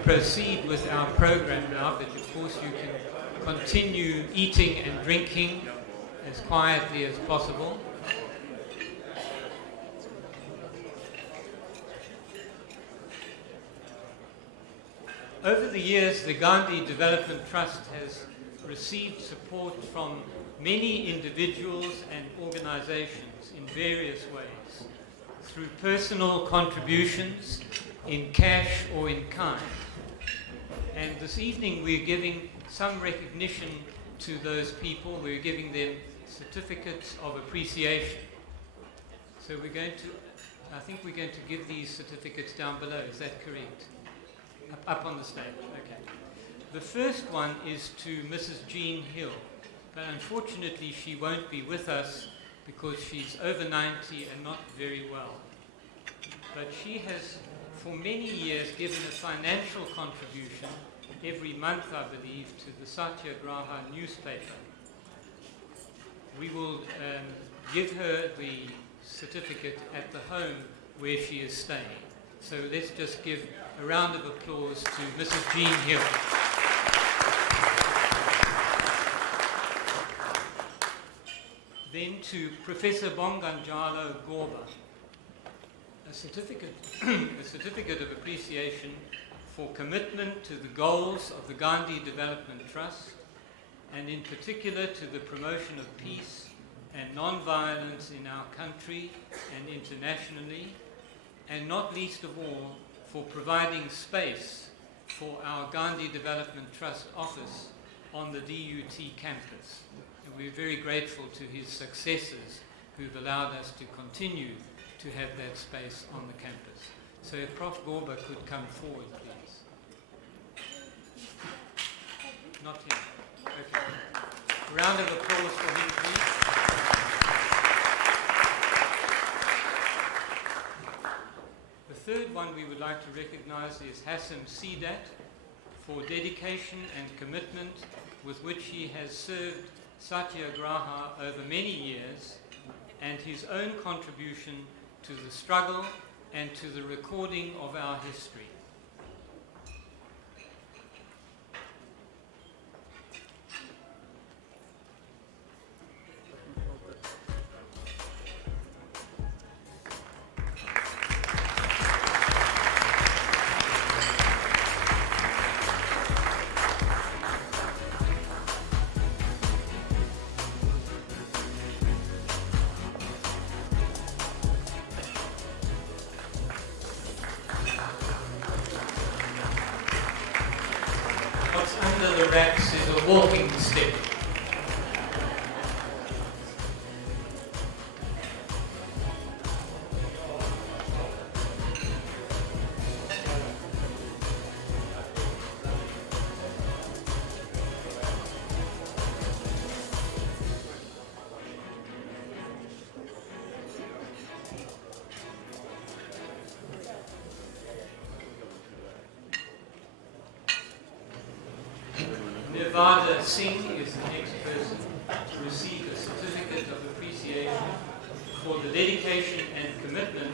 Proceed with our program now, but of course you can continue eating and drinking as quietly as possible. Over the years, the Gandhi Development Trust has received support from many individuals and organizations in various ways, through personal contributions, in cash or in kind. And this evening we're giving some recognition to those people. We're giving them certificates of appreciation. So we're going to, I think we're going to give these certificates down below. Is that correct? Up on the stage, okay. The first one is to Mrs. Jean Hill, but unfortunately she won't be with us because she's over 90 and not very well. But she has for many years given a financial contribution every month, I believe, to the Satyagraha newspaper. We will give her the certificate at the home where she is staying. So let's just give a round of applause to Mrs. Jean Hill. Then to Professor Bonganjalo Gorba, a certificate of appreciation for commitment to the goals of the Gandhi Development Trust, and in particular to the promotion of peace and non-violence in our country and internationally, and not least of all, for providing space for our Gandhi Development Trust office on the DUT campus. And we're very grateful to his successors who've allowed us to continue to have that space on the campus. So if Prof. Gorba could come forward, please. Not him. Okay. A round of applause for him, please. The third one we would like to recognize is Hassam Sidat for dedication and commitment with which he has served Satyagraha over many years, and his own contribution to the struggle and to the recording of our history. acts is a walking stick. Nevada Singh is the next person to receive a certificate of appreciation for the dedication and commitment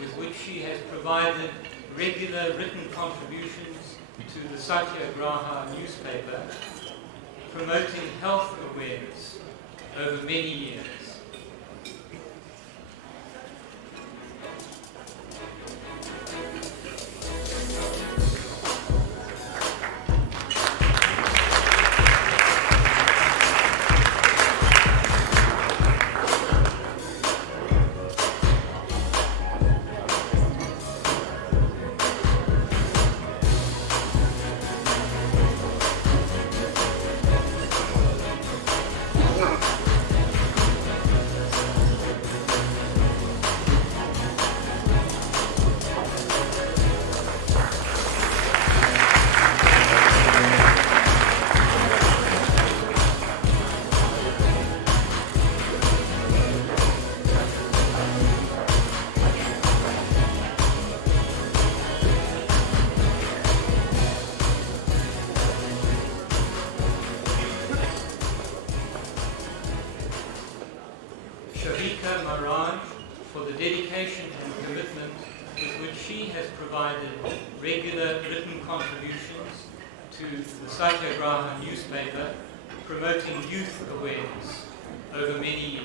with which she has provided regular written contributions to the Satyagraha newspaper, promoting health awareness over many years. For the dedication and commitment with which she has provided regular written contributions to the Satyagraha newspaper, promoting youth awareness over many years.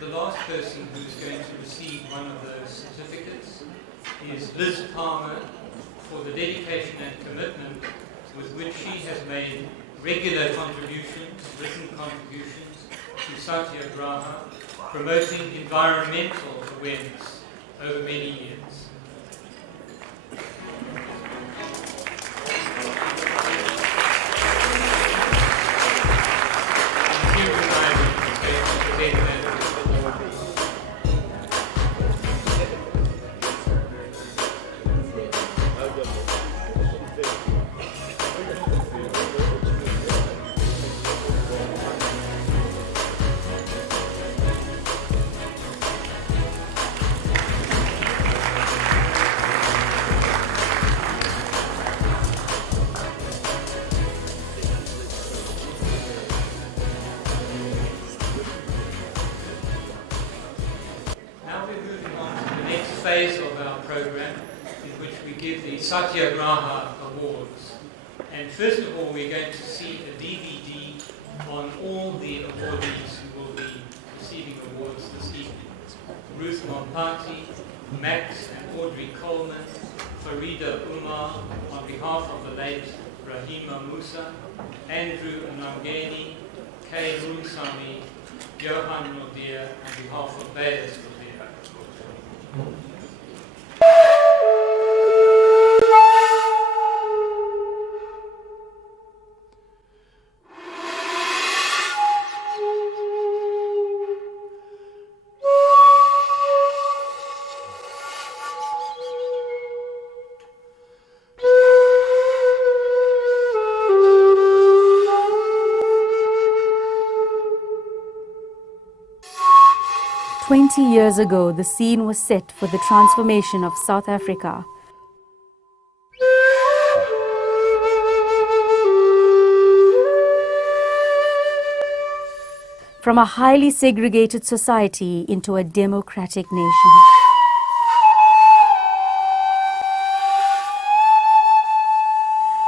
The last person who's going to receive one of those certificates is Liz Palmer for the dedication and commitment with which she has made regular contributions, written contributions to Satyagraha, promoting environmental awareness over many years. Phase of our program in which we give the Satyagraha Awards. And first of all, we're going to see a DVD on all the awardees who will be receiving awards this evening. Ruth Mompati, Max and Audrey Coleman, Farida Umar on behalf of the late Rahima Musa, Andrew Anangeni, Kay Runsami, Johan Nodir on behalf of Bayes Nodir. 20 years ago, the scene was set for the transformation of South Africa. From a highly segregated society into a democratic nation.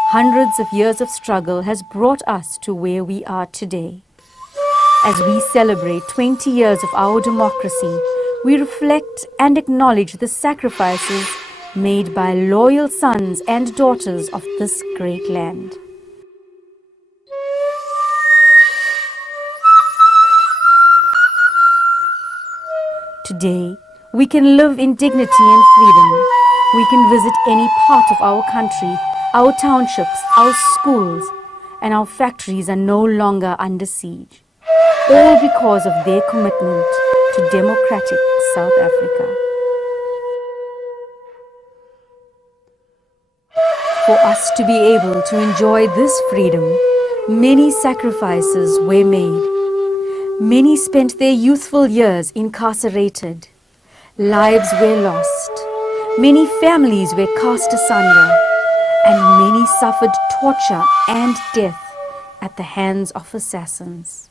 Hundreds of years of struggle has brought us to where we are today. As we celebrate 20 years of our democracy, we reflect and acknowledge the sacrifices made by loyal sons and daughters of this great land. Today, we can live in dignity and freedom. We can visit any part of our country, our townships, our schools, and our factories are no longer under siege. All because of their commitment to democratic South Africa. For us to be able to enjoy this freedom, many sacrifices were made. Many spent their youthful years incarcerated. Lives were lost. Many families were cast asunder, and many suffered torture and death at the hands of assassins.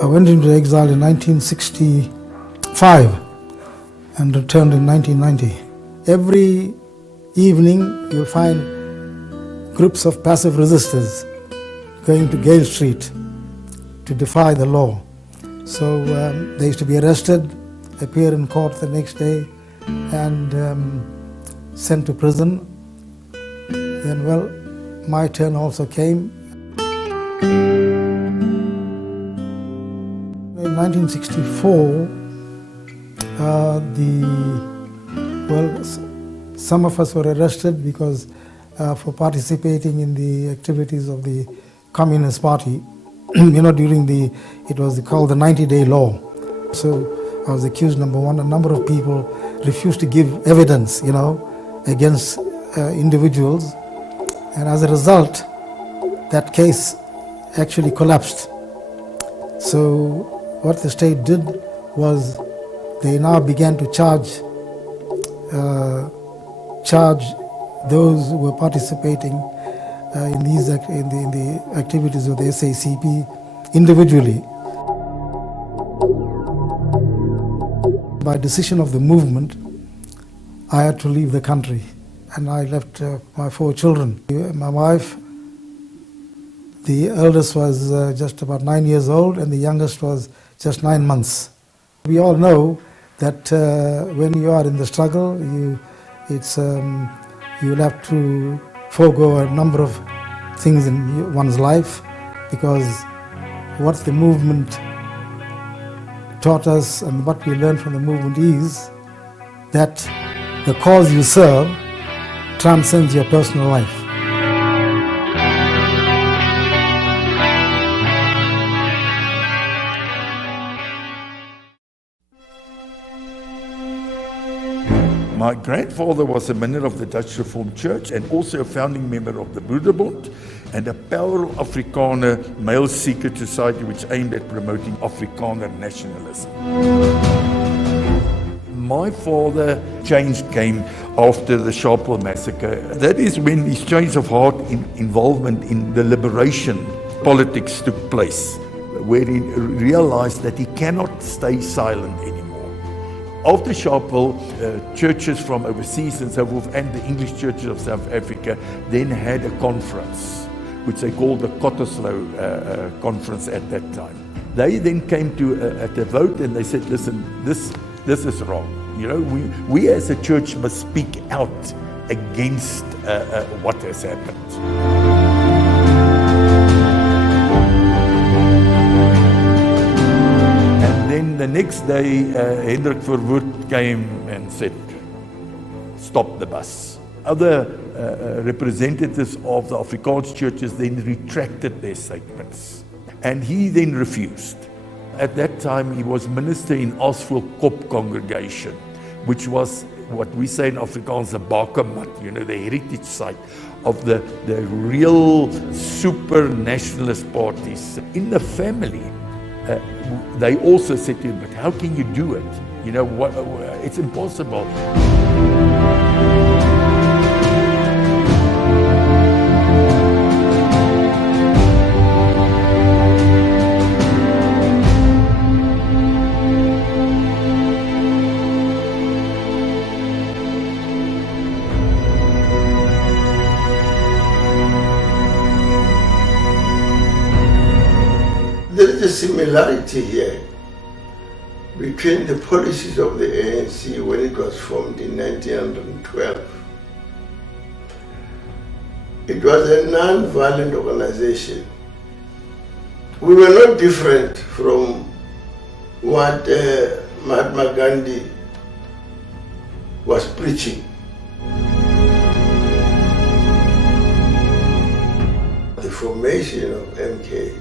I went into exile in 1965 and returned in 1990. Every evening you'll find groups of passive resistors going to Gale Street to defy the law. So they used to be arrested, appear in court the next day and sent to prison. Then, well, my turn also came. In 1964, some of us were arrested because for participating in the activities of the Communist Party. During it was called the 90-day law. So I was accused, number one. A number of people refused to give evidence, against individuals. And as a result, that case actually collapsed. So what the state did was they now began to charge those who were participating in the activities of the SACP individually. By decision of the movement, I had to leave the country, and I left my 4 children. My wife, the eldest was just about 9 years old, and the youngest was just 9 months. We all know that when you are in the struggle, you'll have to forego a number of things in one's life, because what the movement taught us and what we learned from the movement is that the cause you serve transcends your personal life. My grandfather was a minister of the Dutch Reformed Church and also a founding member of the Broederbond and a Power Afrikaner male secret society which aimed at promoting Afrikaner nationalism. My father changed came after the Sharpeville massacre. That is when his change of heart involvement in the liberation politics took place, where he realized that he cannot stay silent anymore. After Sharpeville, churches from overseas and so forth, and the English churches of South Africa then had a conference, which they called the Cottesloe conference at that time. They then came to at a vote and they said, listen, this is wrong. We as a church must speak out against what has happened. Then the next day, Hendrik Verwoerd came and said, stop the bus. Other representatives of the Afrikaans churches then retracted their statements. And he then refused. At that time, he was minister in Asville-Kop congregation, which was what we say in Afrikaans, the Bakermat, the heritage site of the real super nationalist parties. In the family, they also said to him, but how can you do it? It's impossible. There is a similarity here between the policies of the ANC when it was formed in 1912. It was a non-violent organization. We were not different from what Mahatma Gandhi was preaching. The formation of MK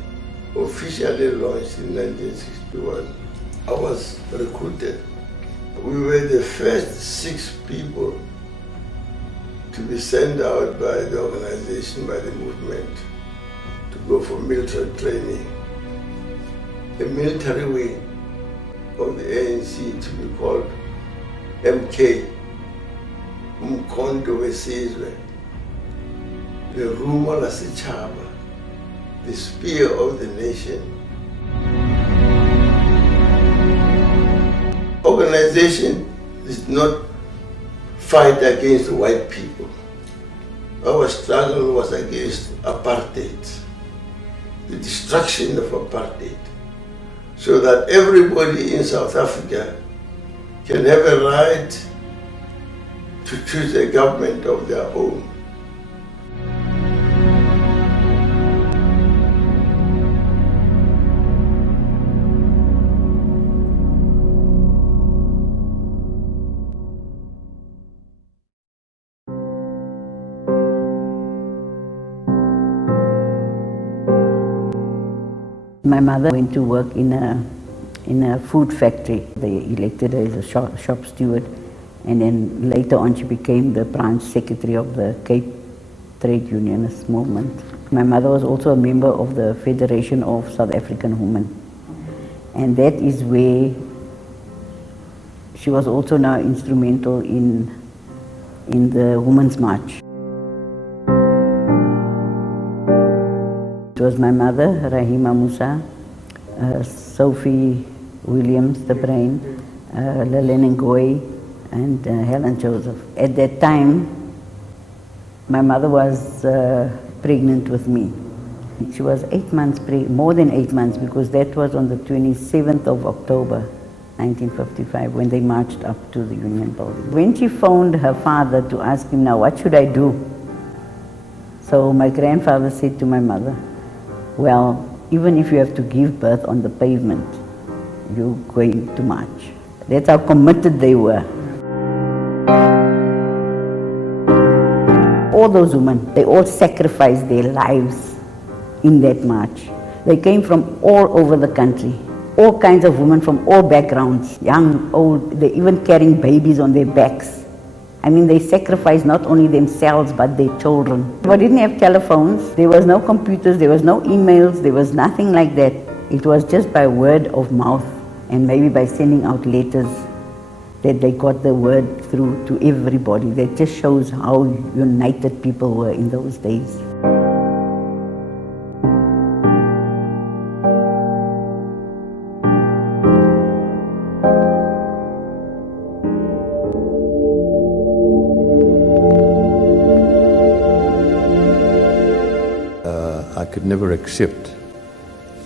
officially launched in 1961. I was recruited. We were the first 6 people to be sent out by the organization, by the movement, to go for military training. The military wing of the ANC to be called MK, Umkhonto Wesizwe, the Rumo la Sechaba, the spear of the nation. Organization did not fight against white people. Our struggle was against apartheid, the destruction of apartheid, so that everybody in South Africa can have a right to choose a government of their own. My mother went to work in a food factory. They elected her as a shop steward, and then later on she became the branch secretary of the Cape Trade Unionist movement. My mother was also a member of the Federation of South African Women, and that is where she was also now instrumental in the Women's March. It was my mother, Rahima Musa, Sophie Williams, the brain, Lilene Ngoyi, and Helen Joseph. At that time, my mother was pregnant with me. She was 8 months more than 8 months, because that was on the 27th of October, 1955, when they marched up to the Union Building. When she phoned her father to ask him, now what should I do? So my grandfather said to my mother, well, even if you have to give birth on the pavement, you're going to march. That's how committed they were. All those women, they all sacrificed their lives in that march. They came from all over the country, all kinds of women from all backgrounds, young, old, they even carrying babies on their backs. I mean, they sacrificed not only themselves, but their children. They didn't have telephones, there was no computers, there was no emails, there was nothing like that. It was just by word of mouth and maybe by sending out letters that they got the word through to everybody. That just shows how united people were in those days. I could never accept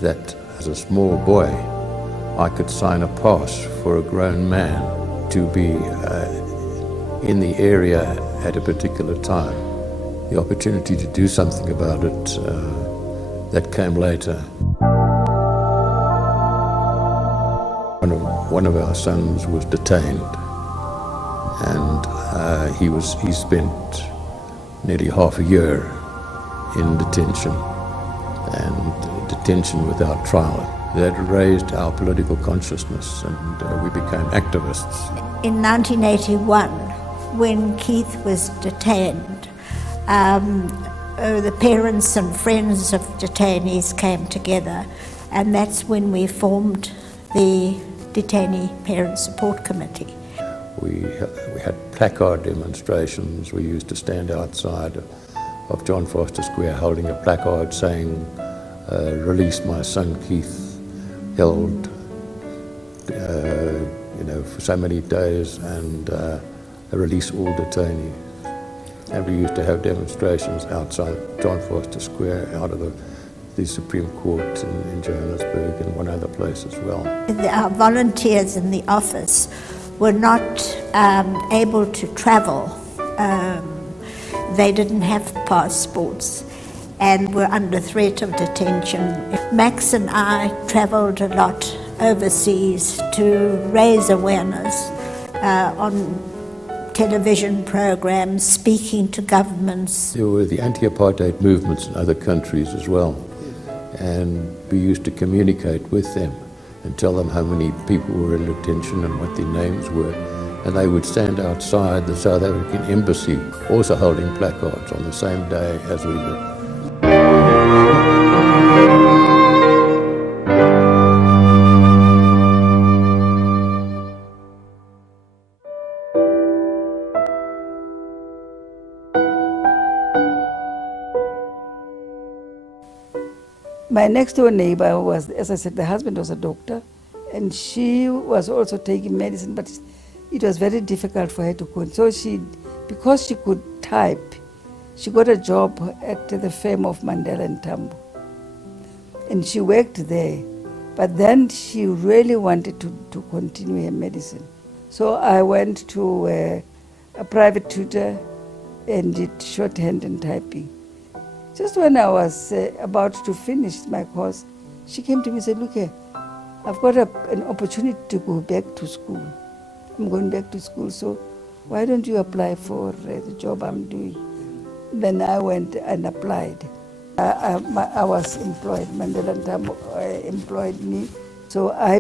that as a small boy I could sign a pass for a grown man to be in the area at a particular time. The opportunity to do something about it, that came later. One of our sons was detained, and he spent nearly half a year in detention, and detention without trial. That raised our political consciousness, and we became activists. In 1981, when Keith was detained, the parents and friends of detainees came together, and that's when we formed the Detainee Parent Support Committee. We had placard demonstrations. We used to stand outside of John Foster Square holding a placard saying, "Release my son Keith," held for so many days, and release all detainees. And we used to have demonstrations outside John Foster Square, out of the Supreme Court in Johannesburg and one other place as well. Our volunteers in the office were not able to travel. They didn't have passports and were under threat of detention. Max and I travelled a lot overseas to raise awareness on television programs, speaking to governments. There were the anti-apartheid movements in other countries as well, and we used to communicate with them and tell them how many people were in detention and what their names were. And they would stand outside the South African embassy, also holding placards on the same day as we did. My next door neighbor was, as I said, the husband was a doctor, and she was also taking medicine, but it was very difficult for her to go. So because she could type, she got a job at the firm of Mandela and Tambo. And she worked there, but then she really wanted to continue her medicine. So I went to a private tutor and did shorthand and typing. Just when I was about to finish my course, she came to me and said, "Look here, I've got an opportunity to go back to school. I'm going back to school, so why don't you apply for the job I'm doing?" Then I went and applied. I was employed. Mandela and Tambo employed me, so I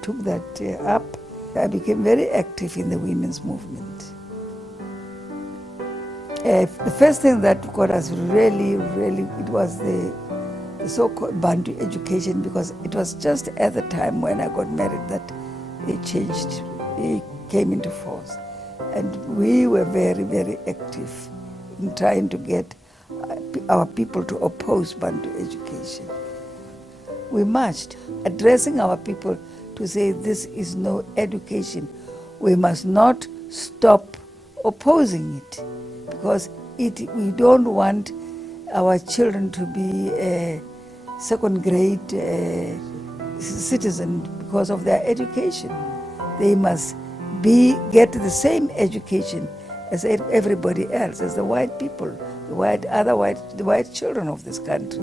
took that up. I became very active in the women's movement. The first thing that got us really, it was the so-called Bantu education, because it was just at the time when I got married that it came into force. And we were very, very active in trying to get our people to oppose Bantu education. We marched, addressing our people to say this is no education. We must not stop opposing it, because we don't want our children to be second-grade citizens because of their education. They must get the same education as everybody else, as the white people, the white children of this country.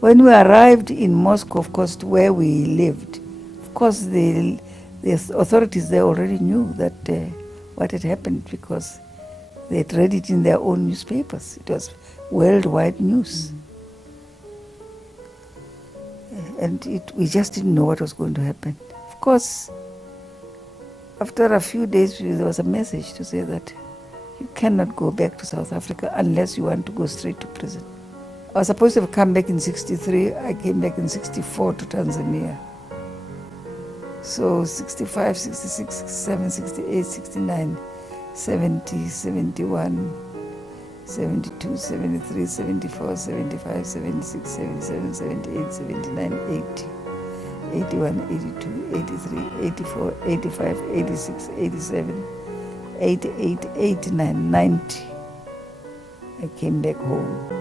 When we arrived in Moscow, of course, where we lived, of course, the authorities there already knew that what had happened, because they had read it in their own newspapers. It was worldwide news. And we just didn't know what was going to happen. Of course, after a few days, there was a message to say that you cannot go back to South Africa unless you want to go straight to prison. I was supposed to have come back in 63. I came back in 64 to Tanzania. So 65, 66, 67, 68, 69, 70, 71, 72, 73, 74, 75, 76, 77, 78, 79, 80, 81, 82, 83, 84, 85, 86, 87, 88, 89, 90. I came back home.